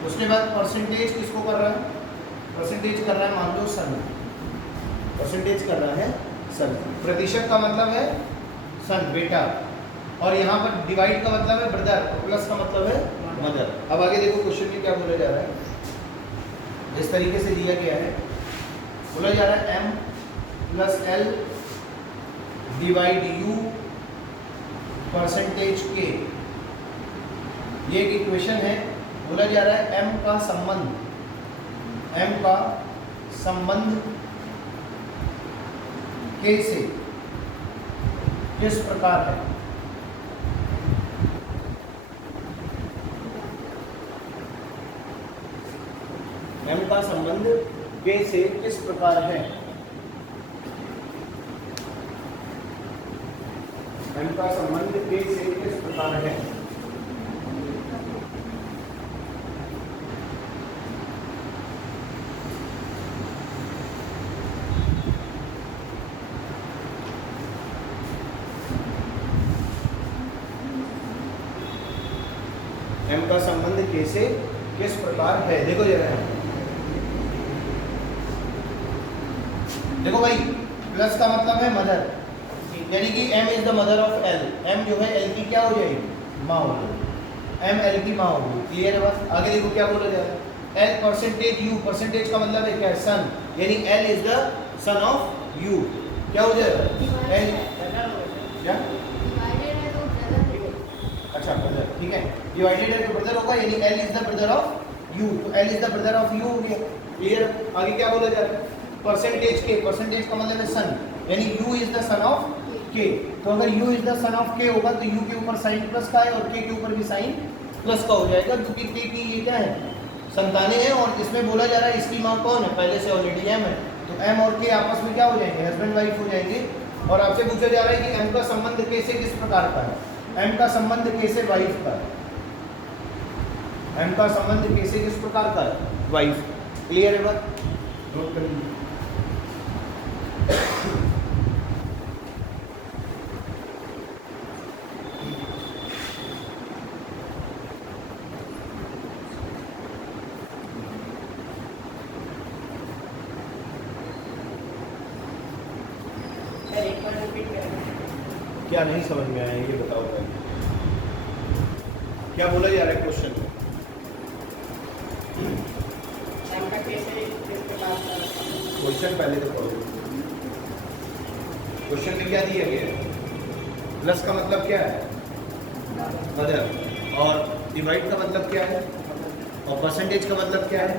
उसके बाद परसेंटेज किसको कर रहा है? परसेंटेज कर रहा है मान लो सन, परसेंटेज कर रहा है सन। प्रतिशत का मतलब है सन बेटा, और यहाँ पर डिवाइड का मतलब है ब्रदर, और प्लस का मतलब है मदर। अब आगे देखो क्वेश्चन में क्या बोला जा रहा है, इस तरीके से दिया गया है। बोला जा रहा है m plus l divide u percentage k, ये एक इक्वेशन है। बोला जा रहा है m का संबंध, m का संबंध k से किस प्रकार है? m का संबंध k से किस प्रकार है? m का संबंध k से किस प्रकार है? m का संबंध k से किस प्रकार है? देखो जरा, देखो भाई प्लस का मतलब है मदर, यानी कि m is the mother of l, m जो है l की क्या हो जाएगी? माँ हो जाएगी, m l की माँ होगी। क्लियर है बस? आगे देखो क्या बोला जा रहा है, l परसेंटेज u, परसेंटेज का मतलब है क्या? सन, यानी l is the son of u। क्या हो जाएगा? l क्या? अच्छा ब्रदर, ठीक है, डिवाइडेड है तो ब्रदर होगा, यानी l is the brother of u, तो l is the brother of u हो गया। क्लियर? आगे क्या बोला जा रहा है? परसेंटेज k, परसेंटेज का मतलब है सन, यानी u is the son of k, तो अगर u is the son of k होगा तो u के ऊपर साइन प्लस का है और k के ऊपर भी साइन प्लस का हो जाएगा, क्योंकि k की ये क्या है? संतानें हैं, और इसमें बोला जा रहा है इसकी माँ कौन है? पहले से ऑलरेडी m है, तो m और k आपस में क्या हो जाएंगे? हस्बैंड वाइफ हो जाएंगे। और आपसे पूछा जा रहा है कि m का संबंध k से किस प्रकार का है? m का संबंध k से वाइफ का है, m का संबंध k से किस प्रकार का है? वाइफ। क्लियर है बात? नोट कर लीजिए। क्या नहीं समझ में आया ये बताओ पहले, क्या बोला जा रहा है क्वेश्चन में? क्वेश्चन पहले तो पढ़ो। क्वेश्चन में क्या दिया गया है? प्लस का मतलब क्या है? मदर। और डिवाइड का मतलब क्या है? और परसेंटेज का मतलब क्या है?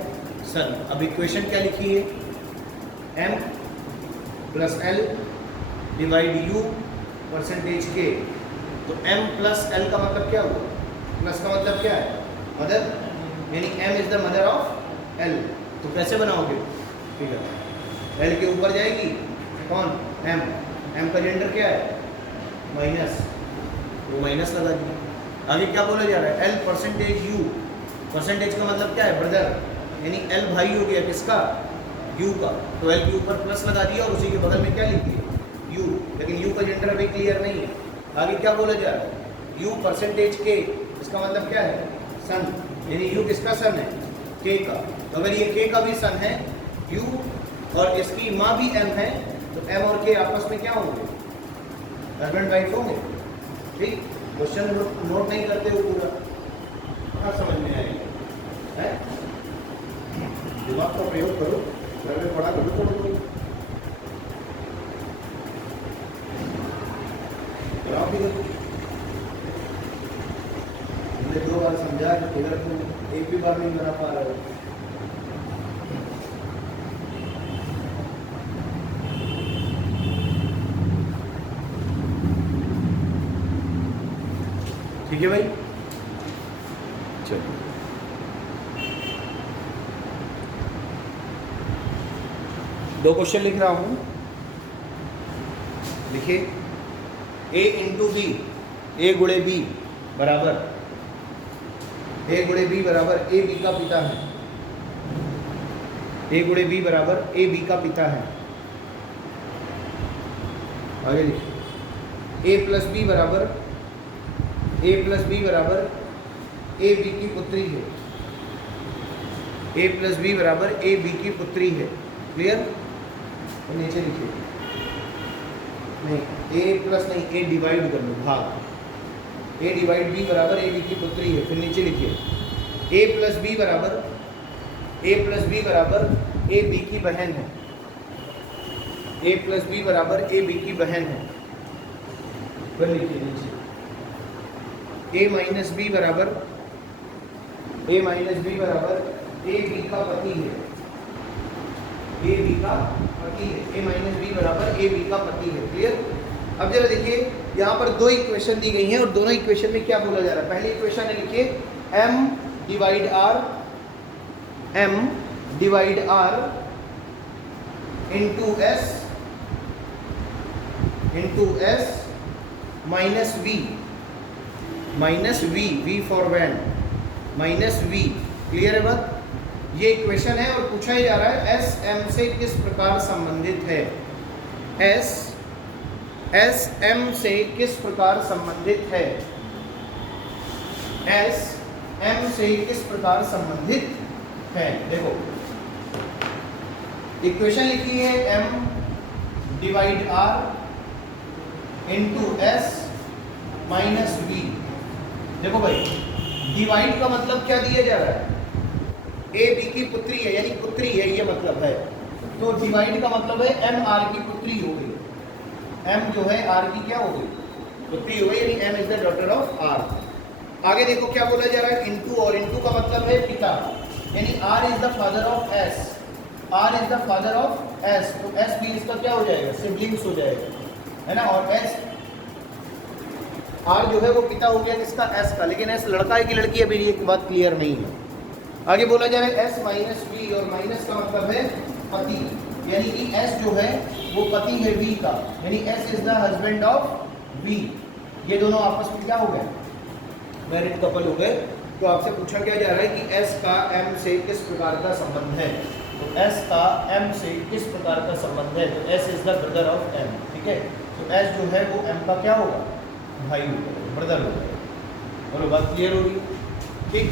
सन। अब इक्वेशन क्या लिखी है? m plus l divide u percentage k। तो m प्लस l का मतलब क्या हुआ? प्लस का मतलब क्या है? मदर, यानी m is the mother of l। तो कैसे बनाओगे? ठीक है, l के ऊपर जाएगी कौन? m। m का जेंडर क्या है? माइनस, वो माइनस लगा दिया। आगे क्या बोला जा रहा है? l percentage u। परसेंटेज का मतलब क्या है? ब्रदर, यानी l भाई हो गया किसका? u का। तो l के ऊपर प्लस लगा दिया और उसी के बगल में क्या लिख दिया? u। लेकिन u का जेंडर अभी क्लियर नहीं है। आगे क्या बोला जा रहा है? u percentage k। इसका मतलब क्या है? सन, यानी u किसका सन है? k का। तो अगर ये k का भी सन है, u और इसकी माँ भी m है, तो m और k आपस में क्या होंगे? हस्बैंड वाइफ होंगे। ठीक, क्वेश्चन नोट नहीं करते हो पूरा, कहाँ समझ में आएगा? है? दिमाग का प्रयोग करो, घर में पढ़ा करो थोड़ा थोड़ा। कराओ भी करो। हमने 2 बार समझा कि फिगर तुम एक भी बार नहीं बना पा रहे हो। ठीक है भाई, चलो दो क्वेश्चन लिख रहा हूं, लिखिए। a इंटू बी, ए गुणे बी बराबर, ए गुणे बी बराबर ए बी का पिता है। ए गुणे बी बराबर ए बी का पिता है। आगे लिखिए। ए प्लस बी बराबर ए बी की पुत्री है। ए प्लस बी बराबर ए बी की पुत्री है। क्लियर? और नीचे लिखिए, नहीं ए प्लस नहीं, ए डिवाइड कर लो, भाग। ए डिवाइड बी बराबर ए बी की पुत्री है। फिर नीचे लिखिए ए प्लस बी बराबर ए बी की बहन है। ए प्लस बी बराबर ए बी की बहन है। फिर लिखिए नीचे ए माइनस बी बराबर ए बी का पति है। ए बी का पति है। ए माइनस बी बराबर ए बी का पति है। क्लियर? अब जरा देखिए, यहाँ पर 2 इक्वेशन दी गई हैं और दोनों इक्वेशन में क्या बोला जा रहा है? पहली इक्वेशन है, लिखिए m divide r into s minus v for van, minus v। Clear है बात? ये इक्वेशन है और पूछा ही जा रहा है एस एम से किस प्रकार संबंधित है। एस एम से किस प्रकार संबंधित है। एस एम से किस प्रकार संबंधित है। देखो, इक्वेशन लिखी है m divide r into S minus v। देखो भाई, डिवाइड का मतलब क्या दिया जा रहा है? ए बी की पुत्री है, यानी पुत्री है, ये मतलब है। तो डिवाइड का मतलब है m r की पुत्री हो गई। m जो है r की क्या हो गई? पुत्री हो गई, यानी m is the daughter of r। आगे देखो क्या बोला जा रहा है? इंटू, और इंटू का मतलब है पिता, यानी r is the father of s। r is the father of s, तो s भी इसका क्या हो जाएगा? सिबलिंग्स हो जाएगा, है ना। और s r जो है वो पिता हो गया किसका? s का। लेकिन s लड़का है कि लड़की है, अभी ये बात क्लियर नहीं है। आगे बोला जा रहा है s माइनस v, और माइनस का मतलब है पति, यानी कि s जो है वो पति है v का, यानी s is the husband of v। ये दोनों आपस में क्या हो गए? मैरिड कपल हो गए। तो आपसे पूछा क्या जा रहा है कि s का m से किस प्रकार का संबंध है। तो s का m से किस प्रकार का संबंध है? तो s is the brother of m। ठीक है, तो s जो है वो m का क्या होगा? भाई होगा, ब्रदर होगा। और बात क्लियर हो रही है? ठीक।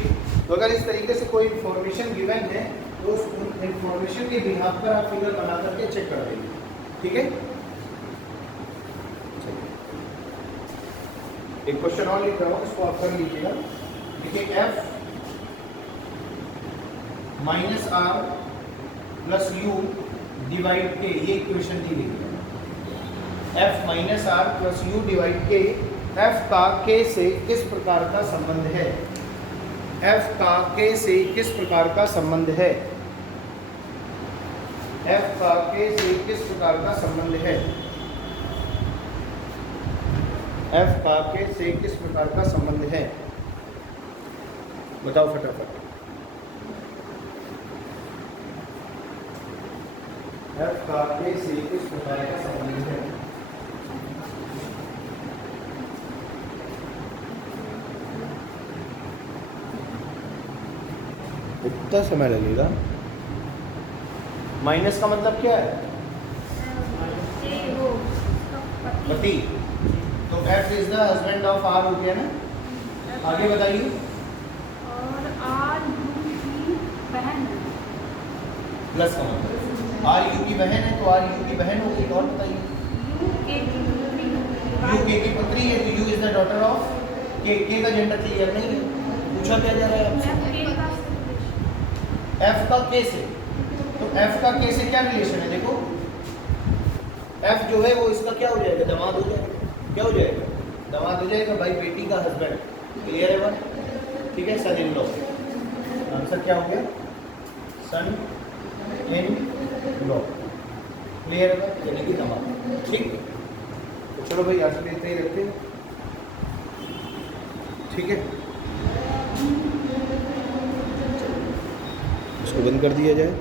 तो अगर इस तरीके से कोई इन्फॉर्मेशन गिवन है तो उस इन्फॉर्मेशन के बिहाफ पर आप फिगर बना करके चेक कर देंगे। ठीक है, एक क्वेश्चन और लिख रहा हूँ, इसको आप कर लीजिएगा। देखिए f minus r plus U divide K, ये इक्वेशन दी गई है। F minus R plus U divide K, F का के से किस प्रकार का संबंध है? एफ का के से किस प्रकार का संबंध है? एफ का के से किस प्रकार का संबंध है? एफ का के से किस प्रकार का संबंध है? बताओ फटाफट। एफ का के से किस प्रकार का संबंध है? कितना समय लगेगा? माइनस का मतलब क्या है? वो पति। तो F is the husband of R हो गया ना। आगे बताइए। और आर यू की बहन है। प्लस का मतलब आर यू की बहन है, तो आर यू की बहन होगी। और बताइए। यू के की पुत्री। यू के की पुत्री है, तो you is the daughter of के। के का जेंडर क्लियर नहीं है, पूछा क्या जा रहा है आपसे? एफ का के से, तो एफ का के से क्या रिलेशन है? देखो एफ जो है वो इसका क्या हो जाएगा? दामाद हो जाएगा। क्या हो जाएगा? दामाद हो जाएगा, भाई बेटी का हस्बैंड। क्लियर है बात? ठीक है, सन इन लॉ। आंसर क्या हो गया? सन इन लॉ। क्लियर है बात? यानी कि दामाद। ठीक, तो चलो भाई आज के लिए इतना ही रखते हैं। ठीक है, इसको बंद कर दिया जाए।